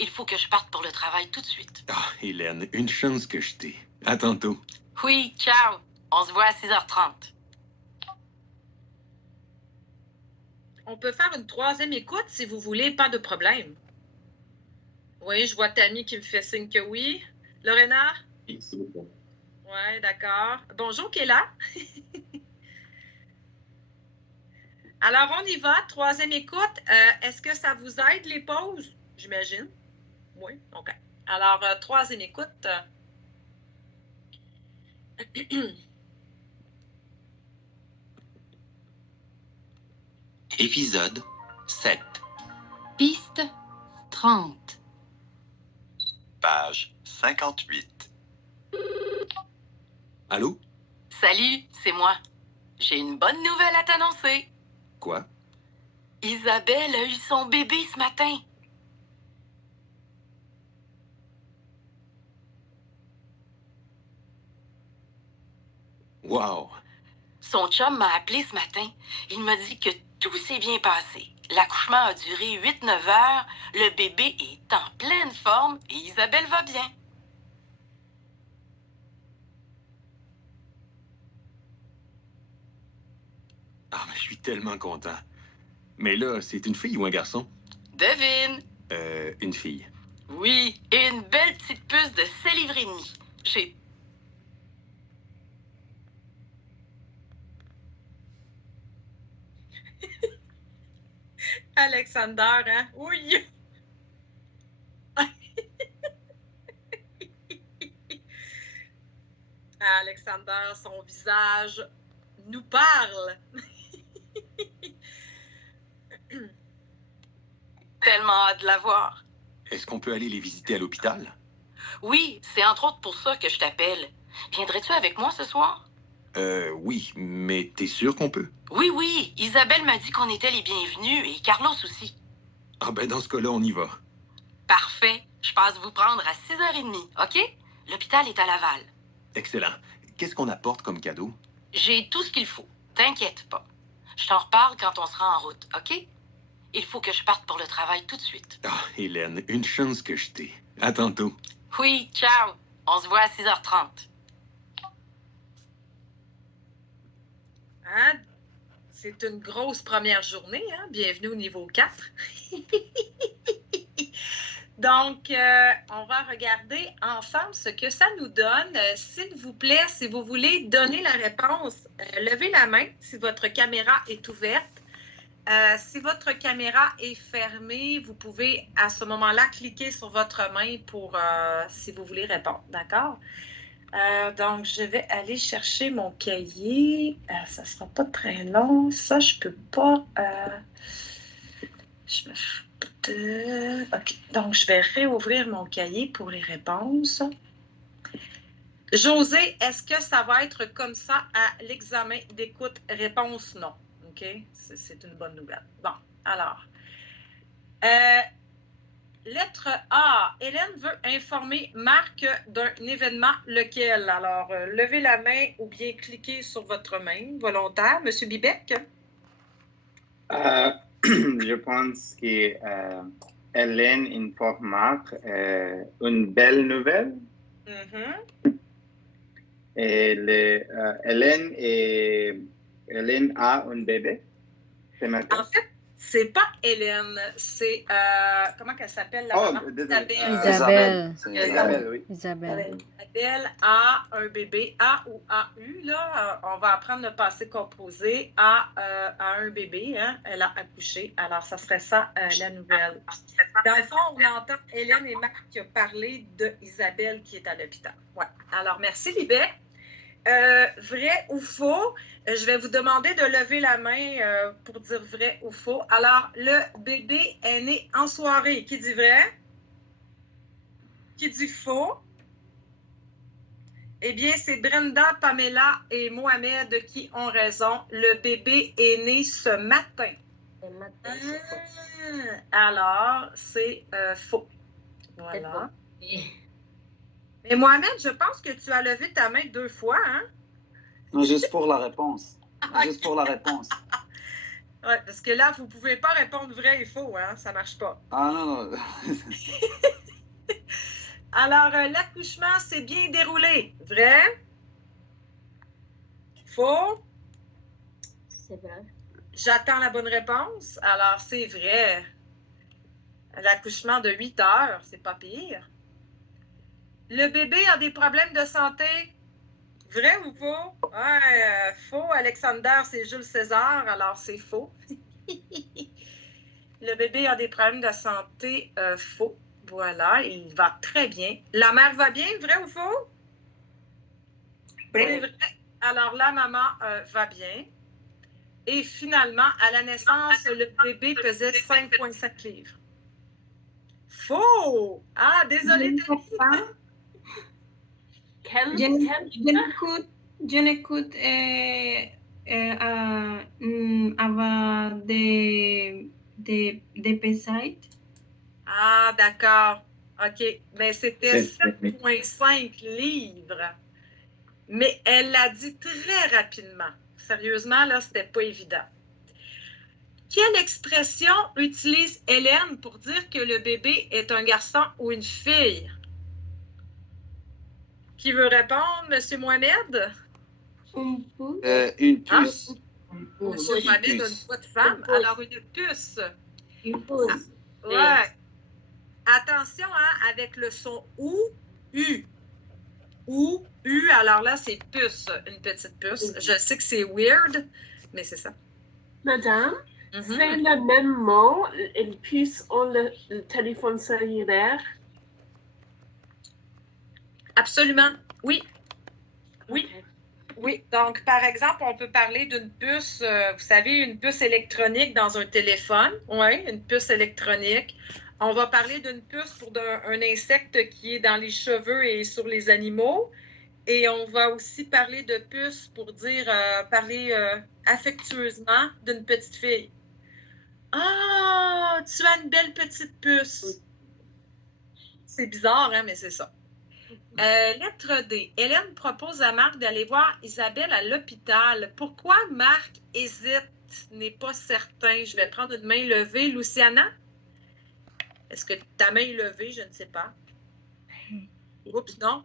Il faut que je parte pour le travail tout de suite. Ah, Hélène, une chance que je t'ai. À tantôt. Oui, ciao. On se voit à 6h30. On peut faire une troisième écoute si vous voulez, pas de problème. Oui, je vois Tammy qui me fait signe que oui. Lorena? Oui, s'il vous plaît. Oui, d'accord. Bonjour, Kéla. Alors, on y va. Troisième écoute. Est-ce que ça vous aide, les pauses? J'imagine. Oui, OK. Alors, troisième écoute. Épisode 7. Piste 30. Page 58. Allô? Salut, c'est moi. J'ai une bonne nouvelle à t'annoncer. Quoi? Isabelle a eu son bébé ce matin. Wow! Son chum m'a appelé ce matin. Il m'a dit que tout s'est bien passé. L'accouchement a duré 8-9 heures. Le bébé est en pleine forme et Isabelle va bien. Ah, mais je suis tellement content. Mais là, c'est une fille ou un garçon? Devine. Une fille. Oui, et une belle petite puce de 7 livres et demi. J'ai... Alexander, hein? Oui! Alexander, son visage nous parle. Tellement hâte de la voir. Est-ce qu'on peut aller les visiter à l'hôpital? Oui, c'est entre autres pour ça que je t'appelle. Viendrais-tu avec moi ce soir? Oui, mais t'es sûr qu'on peut? Oui, Isabelle m'a dit qu'on était les bienvenus et Carlos aussi. Ah ben dans ce cas-là, on y va. Parfait. Je passe vous prendre à 6h30, OK? L'hôpital est à Laval. Excellent. Qu'est-ce qu'on apporte comme cadeau? J'ai tout ce qu'il faut. T'inquiète pas. Je t'en reparle quand on sera en route, OK? Il faut que je parte pour le travail tout de suite. Ah, Hélène, une chance que je t'ai. À tantôt. Oui, ciao. On se voit à 6h30. Hein? C'est une grosse première journée, hein? Bienvenue au niveau 4. Donc, on va regarder ensemble ce que ça nous donne. S'il vous plaît, si vous voulez donner la réponse, levez la main si votre caméra est ouverte. Si votre caméra est fermée, vous pouvez à ce moment-là cliquer sur votre main pour si vous voulez répondre. D'accord? Donc, je vais aller chercher mon cahier. Ça ne sera pas très long. Ça, je ne peux pas. OK. Donc, je vais réouvrir mon cahier pour les réponses. José, est-ce que ça va être comme ça à l'examen d'écoute? Réponse non. OK? C'est une bonne nouvelle. Bon, alors. lettre A. Hélène veut informer Marc d'un événement, lequel? Alors, levez la main ou bien cliquez sur votre main volontaire. Monsieur Bibec? Je pense que Hélène informe Marc une belle nouvelle. Et Hélène a un bébé. C'est maintenant. En fait, c'est pas Hélène, c'est comment qu'elle s'appelle la maman? Isabelle. Isabelle, oui. Isabelle. Isabelle a un bébé, A ou AU, là, on va apprendre le passé composé. A un bébé, hein, elle a accouché. Alors, ça serait ça, la nouvelle. Dans le fond, on entend Hélène et Marc qui ont parlé d'Isabelle qui est à l'hôpital. Ouais. Alors, merci, Libet. Vrai ou faux? Je vais vous demander de lever la main pour dire vrai ou faux. Alors, le bébé est né en soirée. Qui dit vrai? Qui dit faux? Eh bien, c'est Brenda, Pamela et Mohamed qui ont raison. Le bébé est né ce matin. Alors, c'est faux. Voilà. Mais Mohamed, je pense que tu as levé ta main 2 fois, hein? Non, juste pour la réponse. Juste pour la réponse. Oui, parce que là, vous ne pouvez pas répondre vrai et faux, hein? Ça ne marche pas. Ah non. Alors, l'accouchement s'est bien déroulé. Vrai? Faux? C'est vrai. J'attends la bonne réponse. Alors, c'est vrai. L'accouchement de 8 heures, c'est pas pire. Le bébé a des problèmes de santé. Vrai ou faux? Ouais, faux. Alexander, c'est Jules César, alors c'est faux. Le bébé a des problèmes de santé. Faux. Voilà, il va très bien. La mère va bien, vrai ou faux? C'est vrai. Alors, la maman va bien. Et finalement, à la naissance, le bébé pesait 5,7 livres. Faux! Ah, désolée. Je n'écoute avoir des pésites. Ah, d'accord. OK. Mais c'était 7,5 livres. Mais elle l'a dit très rapidement. Sérieusement, là, c'était pas évident. Quelle expression utilise Hélène pour dire que le bébé est un garçon ou une fille? Qui veut répondre, M. Mohamed? Une puce. M. Mohamed a une voix de femme. Alors, une puce. Une puce. Ouais. Attention, hein, avec le son OU, U. OU, U, alors là, c'est puce, une petite puce. Je sais que c'est weird, mais c'est ça. Madame, c'est le même mot, une puce en le téléphone cellulaire? Absolument, oui. Oui. Oui, donc par exemple, on peut parler d'une puce, vous savez, une puce électronique dans un téléphone. Oui, une puce électronique. On va parler d'une puce pour un insecte qui est dans les cheveux et sur les animaux. Et on va aussi parler de puce pour dire, parler affectueusement d'une petite fille. Ah, tu as une belle petite puce. C'est bizarre, hein, mais c'est ça. Lettre D. Hélène propose à Marc d'aller voir Isabelle à l'hôpital. Pourquoi Marc hésite? N'est pas certain. Je vais prendre une main levée. Luciana? Est-ce que ta main est levée? Je ne sais pas. Oups, non?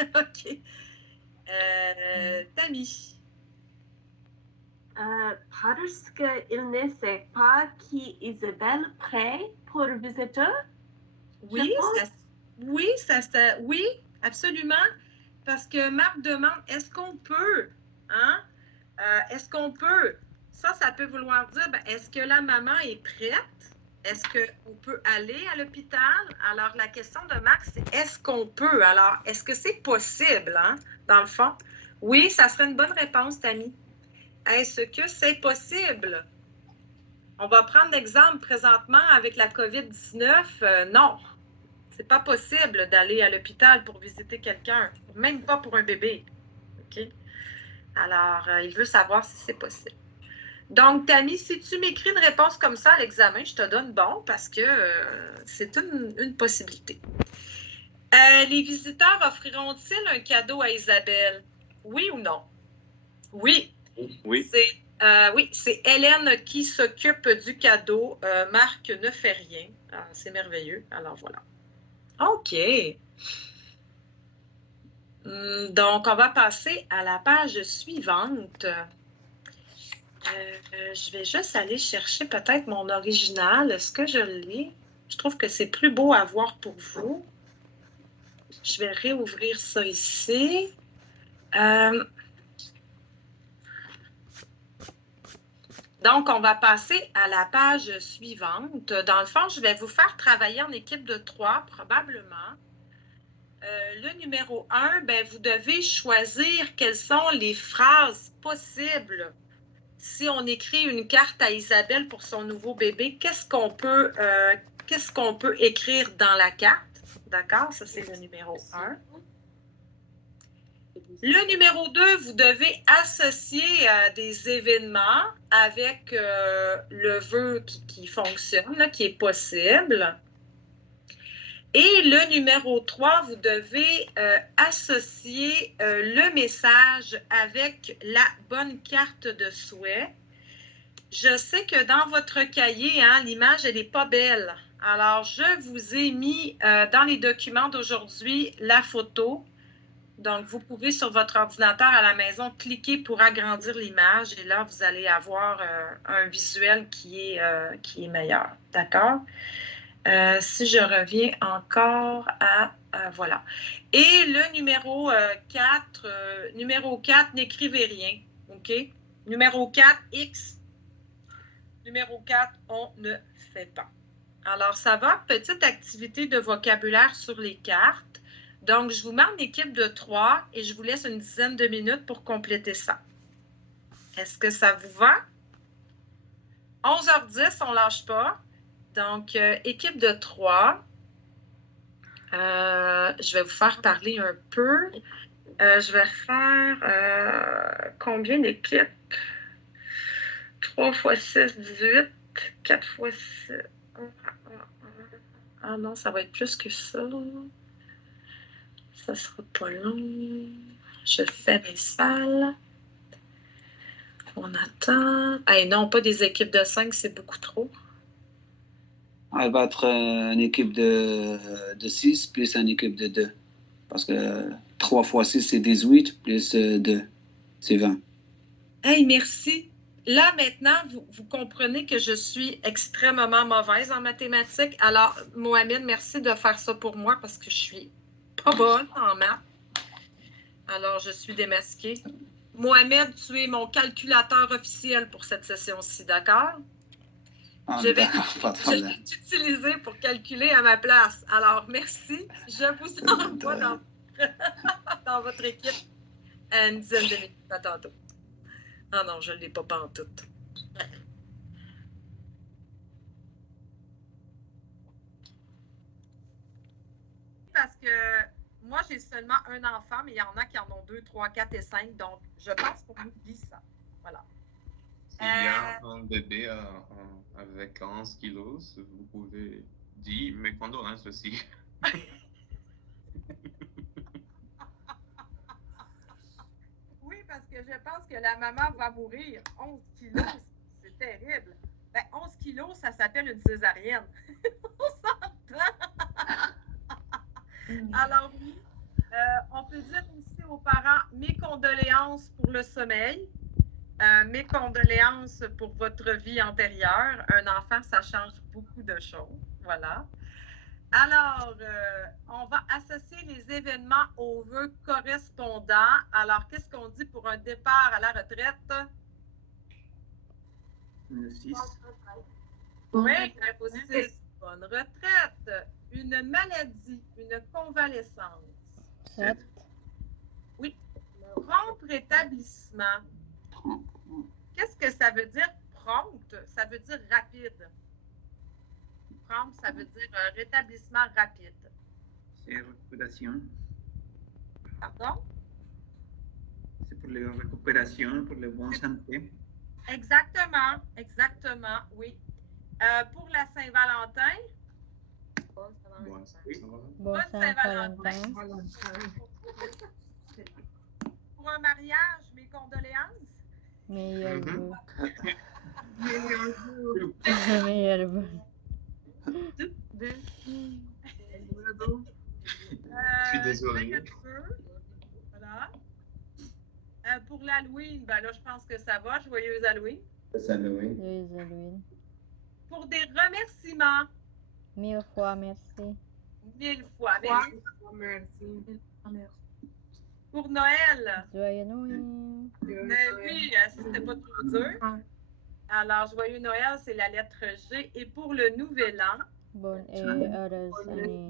OK. Tammy? Parce qu'il ne sait pas qui Isabelle prête pour visiter? Oui, oui, absolument. Parce que Marc demande, est-ce qu'on peut? Hein? Est-ce qu'on peut? Ça peut vouloir dire, est-ce que la maman est prête? Est-ce qu'on peut aller à l'hôpital? Alors, la question de Marc, c'est est-ce qu'on peut? Alors, est-ce que c'est possible, hein, dans le fond? Oui, ça serait une bonne réponse, Tammy. Est-ce que c'est possible? On va prendre l'exemple présentement avec la COVID-19. Non, c'est pas possible d'aller à l'hôpital pour visiter quelqu'un, même pas pour un bébé. OK? Alors, il veut savoir si c'est possible. Donc, Tammy, si tu m'écris une réponse comme ça à l'examen, je te donne bon parce que c'est une possibilité. Les visiteurs offriront-ils un cadeau à Isabelle? Oui ou non? Oui. Oui. Oui, c'est Hélène qui s'occupe du cadeau. Marc ne fait rien. C'est merveilleux. Alors, voilà. OK. Donc, on va passer à la page suivante. Je vais juste aller chercher peut-être mon original. Est-ce que je l'ai? Je trouve que c'est plus beau à voir pour vous. Je vais réouvrir ça ici. Donc, on va passer à la page suivante. Dans le fond, je vais vous faire travailler en équipe de 3, probablement. Le numéro 1, ben, vous devez choisir quelles sont les phrases possibles. Si on écrit une carte à Isabelle pour son nouveau bébé, qu'est-ce qu'on peut écrire dans la carte? D'accord? Ça, c'est le numéro 1. Le numéro 2, vous devez associer des événements avec le vœu qui fonctionne, là, qui est possible. Et le numéro 3, vous devez associer le message avec la bonne carte de souhait. Je sais que dans votre cahier, hein, l'image, elle n'est pas belle. Alors, je vous ai mis dans les documents d'aujourd'hui la photo. Donc, vous pouvez sur votre ordinateur à la maison cliquer pour agrandir l'image et là, vous allez avoir un visuel qui est meilleur. D'accord? Si je reviens encore à... voilà. Et le numéro 4, n'écrivez rien. OK? Numéro 4, X. Numéro 4, on ne fait pas. Alors, ça va, petite activité de vocabulaire sur les cartes. Donc, je vous mets en équipe de 3 et je vous laisse une dizaine de minutes pour compléter ça. Est-ce que ça vous va? 11h10, on ne lâche pas. Donc, équipe de 3. Je vais vous faire parler un peu. Je vais faire combien d'équipes? 3 x 6, 18. 4 x 6. Ah non, ça va être plus que ça. Ça sera pas long. Je fais mes salles. On attend. Hey, non, pas des équipes de 5, c'est beaucoup trop. Elle va être une équipe de 6 plus une équipe de 2. Parce que 3 x 6, c'est 18 plus 2, c'est 20. Hey, merci. Là, maintenant, vous comprenez que je suis extrêmement mauvaise en mathématiques. Alors, Mohamed, merci de faire ça pour moi parce que je suis pas bonne en maths. Alors, je suis démasquée. Mohamed, tu es mon calculateur officiel pour cette session-ci, d'accord? Je vais t'utiliser pour calculer à ma place. Alors, merci. Je vous envoie dans votre équipe une dizaine de minutes. À tantôt. Ah non, je ne l'ai pas pantoute. Parce que moi, j'ai seulement un enfant, mais il y en a qui en ont 2, 3, 4 et 5. Donc, je pense qu'on oublie ça. Voilà. S'il y a un bébé avec 11 kilos, vous pouvez dire mes condoléances aussi. Oui, parce que je pense que la maman va mourir. 11 kilos, c'est terrible. Ben, 11 kilos, ça s'appelle une césarienne. On s'entend. Alors oui, on peut dire aussi aux parents mes condoléances pour le sommeil, mes condoléances pour votre vie antérieure. Un enfant, ça change beaucoup de choses. Voilà. Alors, on va associer les événements aux vœux correspondants. Alors, qu'est-ce qu'on dit pour un départ à la retraite? Le 6. Oui, numéro 6. Bonne retraite. Une maladie, une convalescence. 7. Oui. Prompt rétablissement. Qu'est-ce que ça veut dire prompt? Ça veut dire rapide. Prompt, ça veut dire rétablissement rapide. C'est récupération. Pardon? C'est pour la récupération, pour la bonne santé. Exactement, exactement, oui. Pour la Saint-Valentin. Bonne Bonne Saint-Valentin. Pour un mariage, mes condoléances. Meilleurs vœux. Meilleurs vœux. Meilleurs vœux. Je suis désolé. Voilà. Pour l'Halloween, ben là, je pense que ça va. Joyeuse Halloween. Halloween. Joyeuse Halloween. Pour des remerciements. 1000 fois merci. 1000 fois merci. Pour Noël. Joyeux Noël. Mais oui, c'était pas trop dur. Alors, joyeux Noël, c'est la lettre G. Et pour le nouvel an. Bonne et heureuse année.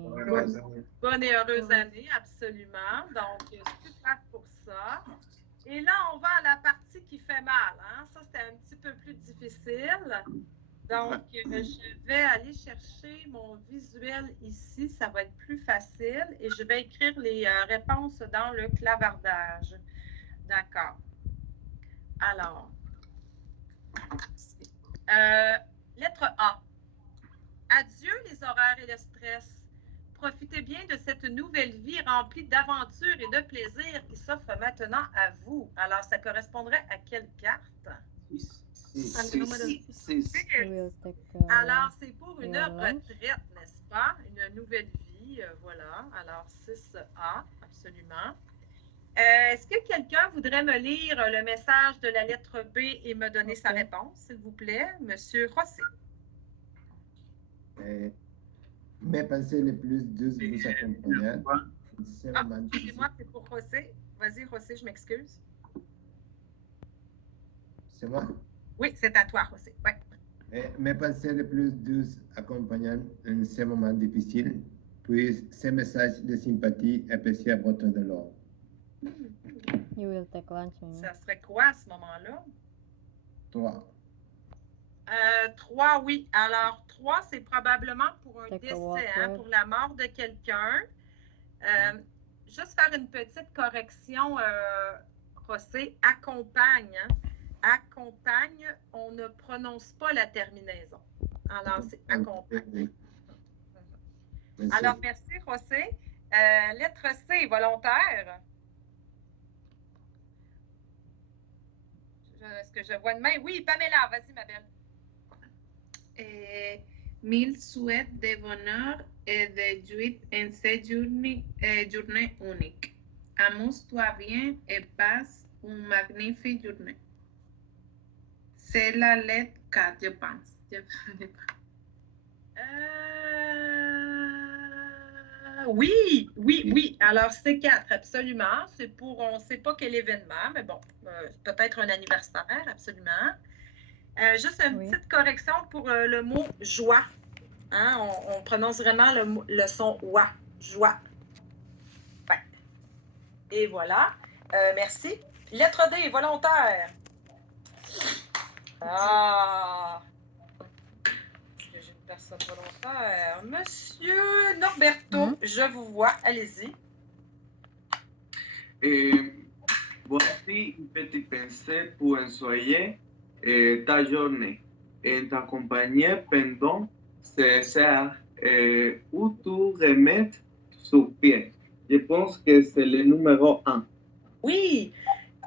Bonne et heureuse année, absolument. Donc, super pour ça. Et là, on va à la partie qui fait mal. Hein? Ça, c'était un petit peu plus difficile. Donc, je vais aller chercher mon visuel ici. Ça va être plus facile. Et je vais écrire les réponses dans le clavardage. D'accord. Alors, lettre A. Adieu les horaires et le stress. Profitez bien de cette nouvelle vie remplie d'aventures et de plaisirs qui s'offre maintenant à vous. Alors, ça correspondrait à quelle carte? Alors, c'est pour une retraite, n'est-ce pas? Une nouvelle vie, voilà. Alors, 6A, absolument. Est-ce que quelqu'un voudrait me lire le message de la lettre B et me donner sa réponse, s'il vous plaît? Monsieur Rosset. Mes pensées les plus douces vous accompagnent. Excusez-moi, c'est pour Rosset. Vas-y, Rosset, je m'excuse. C'est moi? Oui, c'est à toi, Rosset. Ouais. Mes pensées les plus douces accompagnent en ces moments difficiles, puis ces messages de sympathie appréciés à votre de l'or. You will take lunch, ça serait quoi à ce moment-là? 3. 3, oui. Alors, 3, c'est probablement pour un décès, hein, pour la mort de quelqu'un. Juste faire une petite correction, Rosset. Accompagne. Hein? Accompagne, on ne prononce pas la terminaison. Alors, c'est accompagne. Alors, merci, Rosset. Lettre C, volontaire. Est-ce que je vois une main? Oui, Pamela, vas-y, ma belle. 1000 souhaits de bonheur et de joie en cette journée unique. Amuse-toi bien et passe une magnifique journée. C'est la lettre 4, je pense. Oui. Alors, c'est 4, absolument. C'est pour, on ne sait pas quel événement, mais bon, peut-être un anniversaire, absolument. Juste une petite correction pour le mot joie. Hein? On prononce vraiment le son oua, joie. Ouais. Et voilà. Merci. Lettre D, volontaire. Ah! Est-ce que j'ai une personne volontaire? Monsieur Norberto, je vous vois. Allez-y. Voici une petite pensée pour ensoleiller ta journée et t'accompagner pendant ces heures où tu remettes sur pied. Je pense que c'est le numéro 1. Oui,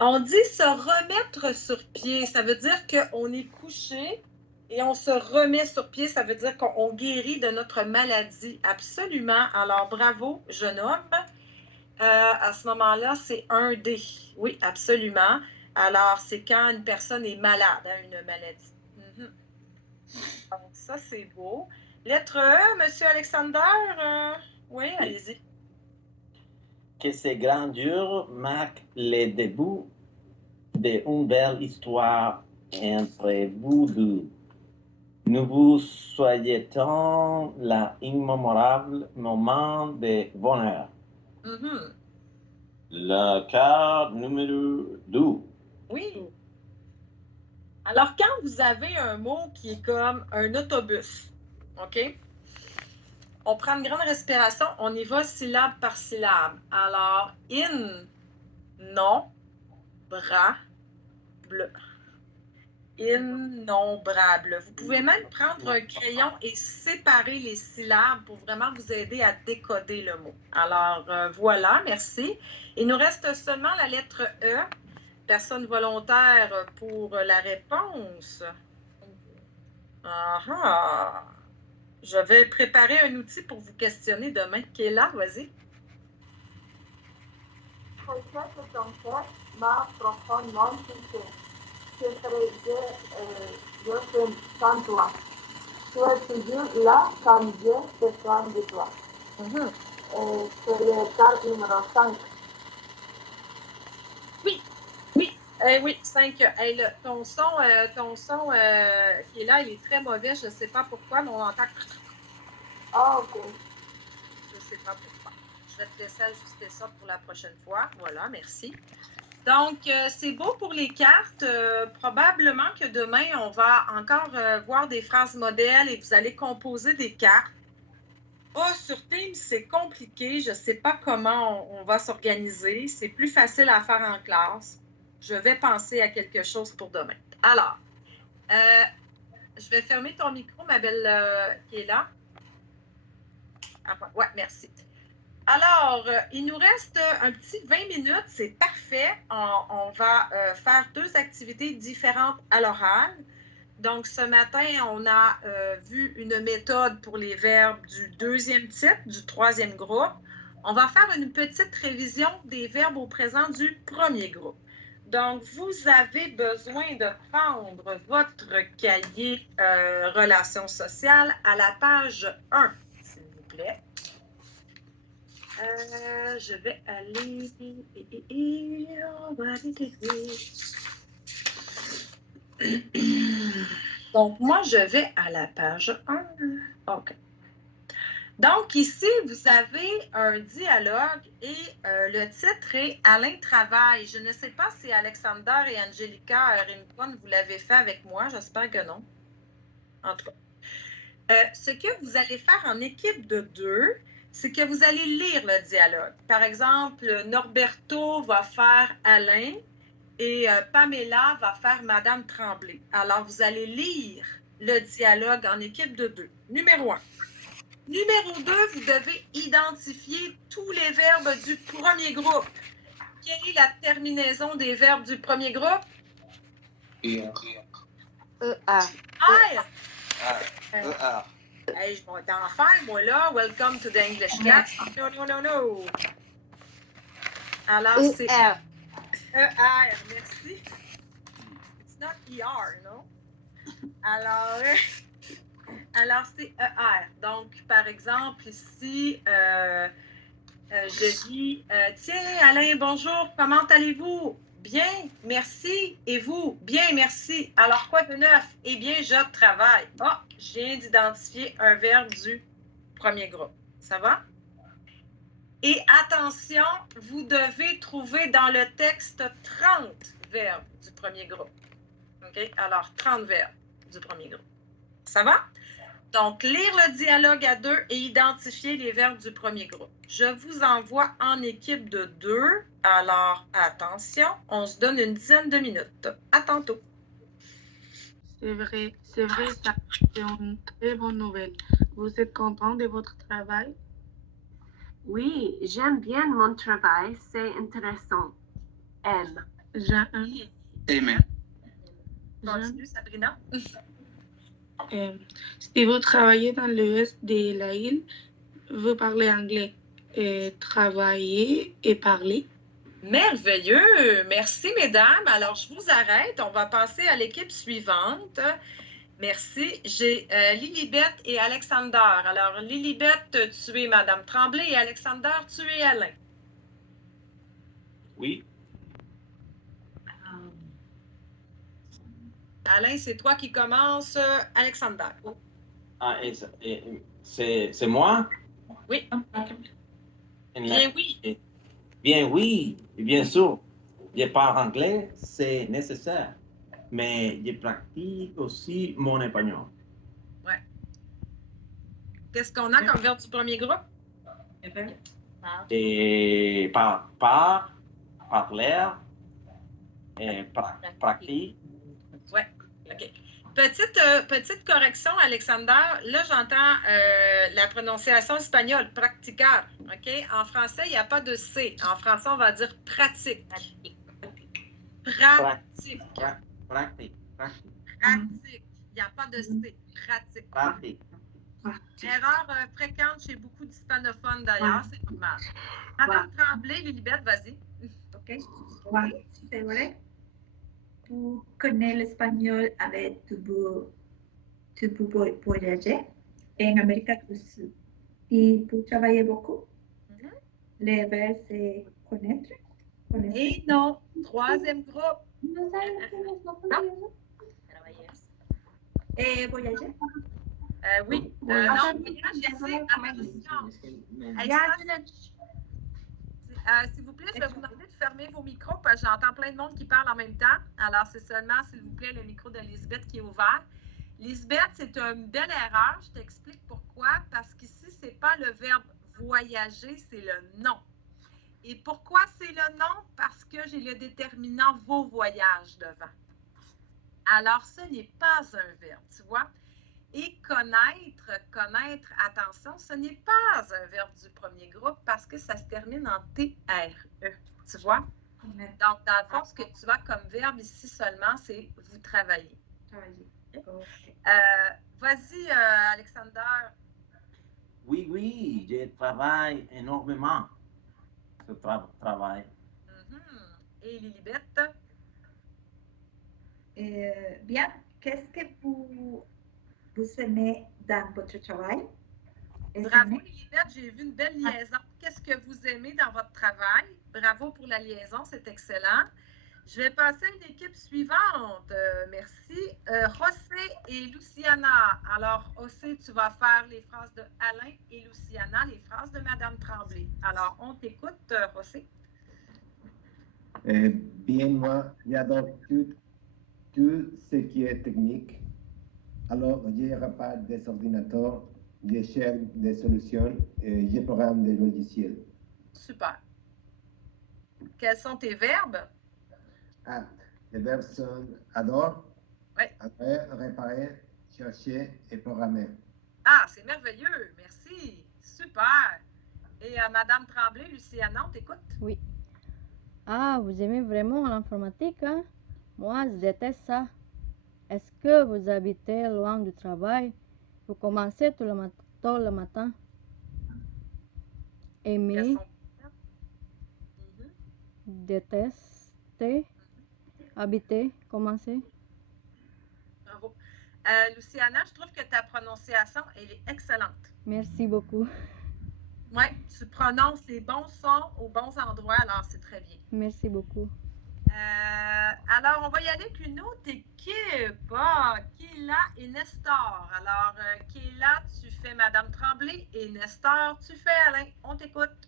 on dit se remettre sur pied. Ça veut dire qu'on est couché et on se remet sur pied. Ça veut dire qu'on guérit de notre maladie. Absolument. Alors, bravo, jeune homme. À ce moment-là, c'est 1D. Oui, absolument. Alors, c'est quand une personne est malade, hein, une maladie. Donc, ça, c'est beau. Lettre E, Monsieur Alexander. Oui, allez-y. Que ces grandeurs marquent le début d'une belle histoire entre vous deux. Nous vous souhaitons l'immémorable moment de bonheur. La carte numéro 2. Oui. Alors, quand vous avez un mot qui est comme un autobus, OK? On prend une grande respiration, on y va syllabe par syllabe. Alors, in, non, bras, bleu. innombrables. Vous pouvez même prendre un crayon et séparer les syllabes pour vraiment vous aider à décoder le mot. Alors, voilà, merci. Il nous reste seulement la lettre E. Personne volontaire pour la réponse. Ah! Je vais préparer un outil pour vous questionner demain. Kéla, vas-y. Cette enquête m'a profondément touché. Je suis sans toi. Tu es toujours là quand j'ai besoin de toi. C'est le carte numéro 5. Oui, oui, 5. Hey, ton son qui est là, il est très mauvais. Je ne sais pas pourquoi, mais on entend. Ah, ok. Je ne sais pas pourquoi. Je vais te laisser ajuster ça pour la prochaine fois. Voilà, merci. Donc, c'est beau pour les cartes. Probablement que demain, on va encore voir des phrases modèles et vous allez composer des cartes. Oh, sur Teams, c'est compliqué. Je ne sais pas comment on va s'organiser. C'est plus facile à faire en classe. Je vais penser à quelque chose pour demain. Alors, je vais fermer ton micro, ma belle qui est là. Oui, merci. Alors, il nous reste un petit 20 minutes. C'est parfait. On va faire 2 activités différentes à l'oral. Donc, ce matin, on a vu une méthode pour les verbes du 2e type, du 3e groupe. On va faire une petite révision des verbes au présent du 1er groupe. Donc, vous avez besoin de prendre votre cahier Relations sociales à la page 1, s'il vous plaît. Je vais aller... Donc, moi, je vais à la page 1. OK. Donc, ici, vous avez un dialogue et le titre est « Alain travaille ». Je ne sais pas si Alexander et Angelica Rimcon, vous l'avez fait avec moi. J'espère que non. En tout cas. Ce que vous allez faire en équipe de 2, c'est que vous allez lire le dialogue. Par exemple, Norberto va faire Alain et Pamela va faire Madame Tremblay. Alors, vous allez lire le dialogue en équipe de 2. Numéro 1. Numéro 2, vous devez identifier tous les verbes du 1er groupe. Quelle est la terminaison des verbes du 1er groupe? E-A. Hey, je vais t'en faire, moi, là. Welcome to the English class. No. Alors, c'est E-R. Merci. It's not E-R, non? Alors, c'est E-R. Donc, par exemple, ici, je dis « Tiens, Alain, bonjour, comment allez-vous? » Bien, merci. Et vous? Bien, merci. Alors, quoi de neuf? Eh bien, je travaille. Ah, je viens d'identifier un verbe du 1er groupe. Ça va? Et attention, vous devez trouver dans le texte 30 verbes du 1er groupe. OK? Alors, 30 verbes du 1er groupe. Ça va? Donc, lire le dialogue à 2 et identifier les verbes du 1er groupe. Je vous envoie en équipe de 2. Alors, attention, on se donne une dizaine de minutes. À tantôt. C'est vrai, ça, c'est une très bonne nouvelle. Vous êtes content de votre travail? Oui, j'aime bien mon travail, c'est intéressant. M. J'aime. Amen. Continue, Sabrina. Si vous travaillez dans l'ouest de l'île, vous parlez anglais. Travailler et parler. Merveilleux! Merci, mesdames. Alors, je vous arrête. On va passer à l'équipe suivante. Merci. J'ai Lilibet et Alexander. Alors, Lilibet, tu es Madame Tremblay et Alexander, tu es Alain. Oui. Alain, c'est toi qui commences. Alexander. Ah, c'est moi? Oui. Bien oui. Bien oui, bien sûr. Je parle anglais, c'est nécessaire. Mais je pratique aussi mon espagnol. Ouais. Qu'est-ce qu'on a comme verbe du 1er groupe? Et parler, pratique. Ouais. Petite correction, Alexander. Là, j'entends la prononciation espagnole, practicar. OK? En français, il n'y a pas de C. En français, on va dire pratique. Pratique. Pratique. Pratique. Il n'y a pas de C. Pratique. Pratique. Erreur fréquente chez beaucoup d'hispanophones d'ailleurs, c'est normal. Madame Tremblay, Lilibet, vas-y. OK. Oui, c'est vrai. Vous connaissez l'espagnol avec tu peux voyager en Amérique du Sud. Et pour travailler beaucoup, les verbes c'est connaître. Et non, troisième groupe. No sabes voyager. Oui. Non, voyage ici, attention. S'il vous plaît, je vais vous demander de fermer vos micros parce que j'entends plein de monde qui parle en même temps. Alors, c'est seulement, s'il vous plaît, le micro d'Elisabeth qui est ouvert. Lisbeth, c'est une belle erreur. Je t'explique pourquoi. Parce qu'ici, ce n'est pas le verbe voyager, c'est le nom. Et pourquoi c'est le nom? Parce que j'ai le déterminant vos voyages devant. Alors, ce n'est pas un verbe, tu vois. Et connaître, attention, ce n'est pas un verbe du premier groupe parce que ça se termine en T-R-E, tu vois? Donc, dans le fond, ce que tu as comme verbe ici seulement, c'est vous travaillez. Vas-y, Alexander. Oui, je travaille énormément. Je travaille. Et Lilibet? Bien, qu'est-ce que vous aimez dans votre travail? Bravo, Lilibet, j'ai vu une belle liaison. Qu'est-ce que vous aimez dans votre travail? Bravo pour la liaison, c'est excellent. Je vais passer à une équipe suivante. Merci. José et Luciana. Alors, José, tu vas faire les phrases de Alain et Luciana, les phrases de Madame Tremblay. Alors, on t'écoute, José. Bien, moi, j'adore tout ce qui est technique. Alors, je répare des ordinateurs, je cherche des solutions et je programme des logiciels. Super. Quels sont tes verbes? Les verbes sont adore, oui. Réparer, chercher et programmer. Ah, c'est merveilleux. Merci. Super. Et Madame Tremblay, Luciana, on t'écoute? Oui. Ah, vous aimez vraiment l'informatique, hein? Moi, je déteste ça. Est-ce que vous habitez loin du travail? Vous commencez tôt le matin. Aimer, détester, habiter, commencer. Bravo. Luciana, je trouve que ta prononciation, elle est excellente. Merci beaucoup. Oui, tu prononces les bons sons aux bons endroits, alors c'est très bien. Merci beaucoup. Alors, on va y aller avec une autre équipe. Kéla et Nestor. Alors, Kéla, tu fais Madame Tremblay et Nestor, tu fais Alain. On t'écoute.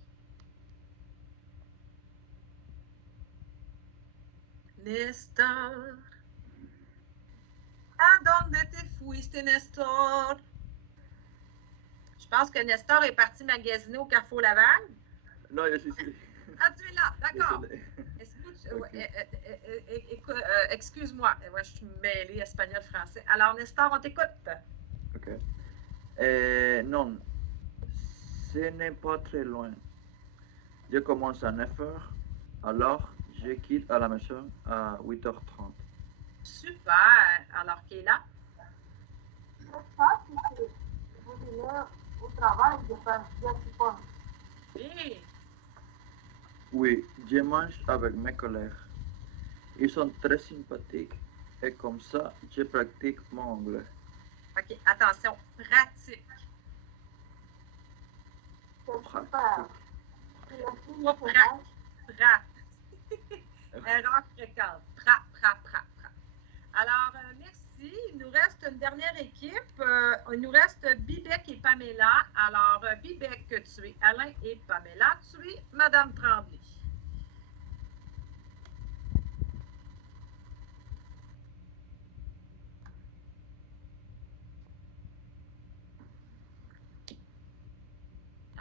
Nestor. ¿A dónde te fuiste, Nestor? Je pense que Nestor est parti magasiner au Carrefour Laval. Non, je suis ici. Ah, tu es là, d'accord. Excuse-moi, je suis mêlée espagnol-français. Alors, Nestor, on t'écoute. Ok. Non, ce n'est pas très loin. Je commence à 9h, alors je quitte à la maison à 8h30. Super. Alors, Kéla? Vous venez au travail, je suppose. Oui. Oui, je mange avec mes collègues. Ils sont très sympathiques et comme ça, je pratique mon anglais. OK, attention, pratique. Erreur fréquente. Pra. Alors, merci. Il nous reste une dernière équipe. Il nous reste Bibec et Pamela. Alors, Bibec, tu es Alain et Pamela, tu es Madame Tremblay.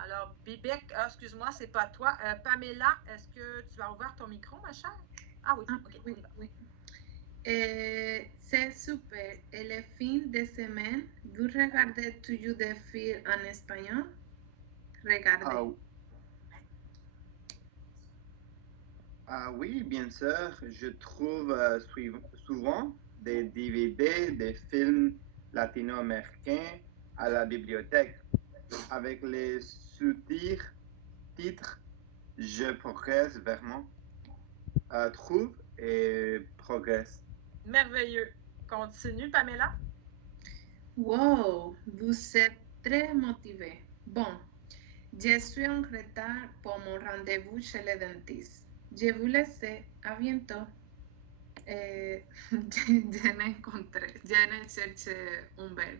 Alors, Bibec, excuse-moi, c'est pas toi. Pamela, est-ce que tu as ouvert ton micro, ma chère? Ah oui, OK. Oui. C'est super. Et les fins de semaine, vous regardez toujours des films en espagnol? Regardez. Oui, bien sûr. Je trouve souvent des DVD, des films latino-américains à la bibliothèque. Avec les sous-titres, je progresse vraiment. Trouve et progresse. Merveilleux. Continue, Pamela. Wow, vous êtes très motivé. Bon, je suis en retard pour mon rendez-vous chez le dentiste. Je vous laisse. À bientôt. Je n'ai cherché un verbe.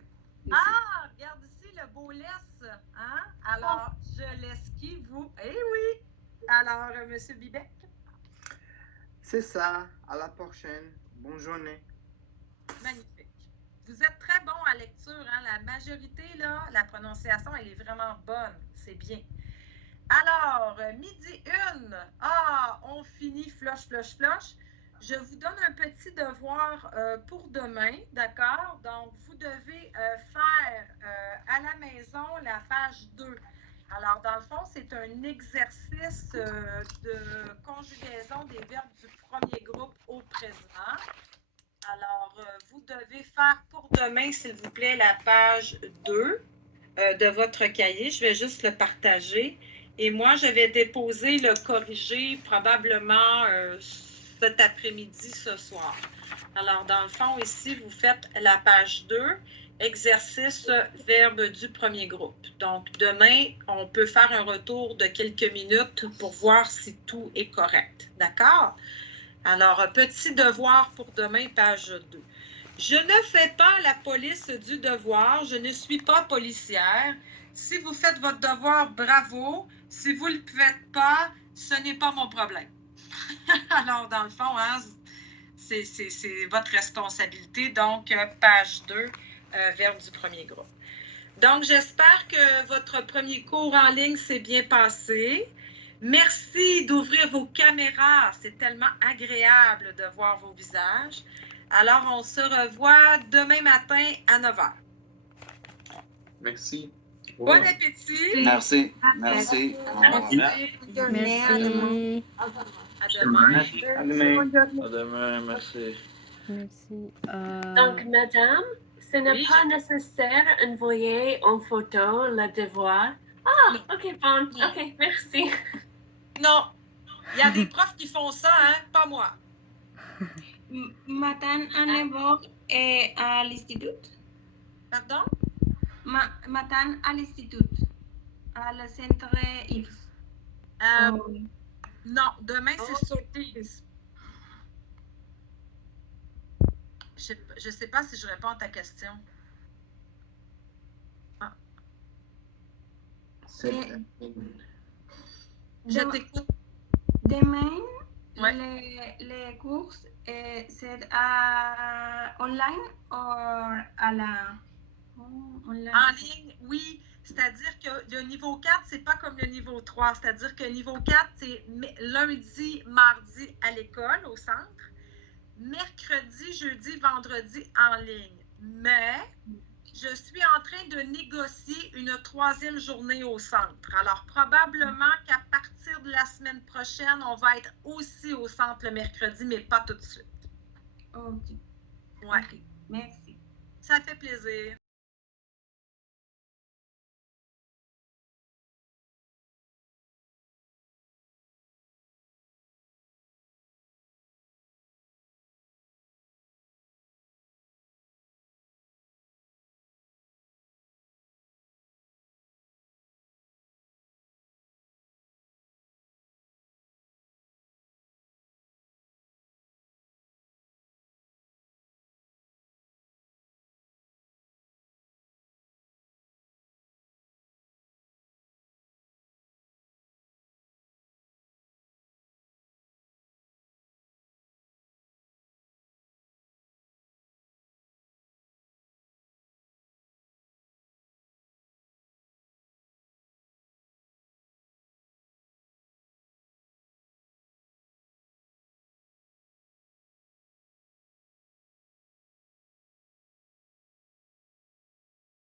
Ah, regarde ici le beau laisse. Hein? Alors, je laisse qui, vous? Eh oui! Alors, M. Bibec? C'est ça. À la prochaine. Bonne journée. Magnifique. Vous êtes très bon à lecture, hein? La majorité, là, la prononciation, elle est vraiment bonne. C'est bien. Alors, midi 1. Ah, on finit flush. Je vous donne un petit devoir pour demain, d'accord? Donc, vous devez faire à la maison la page 2. Alors, dans le fond, c'est un exercice de conjugaison des verbes du premier groupe au présent. Alors, vous devez faire pour demain, s'il vous plaît, la page 2 de votre cahier. Je vais juste le partager. Et moi, je vais déposer le corrigé probablement cet après-midi, ce soir. Alors, dans le fond, ici, vous faites la page 2, exercice verbe du premier groupe. Donc, demain, on peut faire un retour de quelques minutes pour voir si tout est correct. D'accord? Alors, petit devoir pour demain, page 2. Je ne fais pas la police du devoir. Je ne suis pas policière. Si vous faites votre devoir, bravo. Si vous ne le faites pas, ce n'est pas mon problème. Alors, dans le fond, hein, c'est votre responsabilité. Donc, page 2, verbe du premier groupe. Donc, j'espère que votre premier cours en ligne s'est bien passé. Merci d'ouvrir vos caméras. C'est tellement agréable de voir vos visages. Alors, on se revoit demain matin à 9h. Merci. Bon appétit. Merci. Merci. Merci. À demain. À demain, merci. Merci. Donc, madame, ce n'est Oui, pas nécessaire d'envoyer en photo le devoir. Ah, ok, bon, ok, merci. Non, il y a des profs qui font ça, hein, pas moi. Madame Annevaux est à l'institut. Pardon? Madame à l'institut, à le centre X. Non, demain, c'est sur Teams. Je ne sais pas si je réponds à ta question. Ah. Je t'écoute. Demain, Ouais. les cours, c'est online ou à la... online? En ligne, oui. C'est-à-dire que le niveau 4, c'est pas comme le niveau 3. C'est-à-dire que le niveau 4, c'est lundi, mardi à l'école, au centre. Mercredi, jeudi, vendredi en ligne. Mais je suis en train de négocier une 3e journée au centre. Alors, probablement qu'à partir de la semaine prochaine, on va être aussi au centre le mercredi, mais pas tout de suite. Ok. Ouais. Okay. Merci. Ça fait plaisir.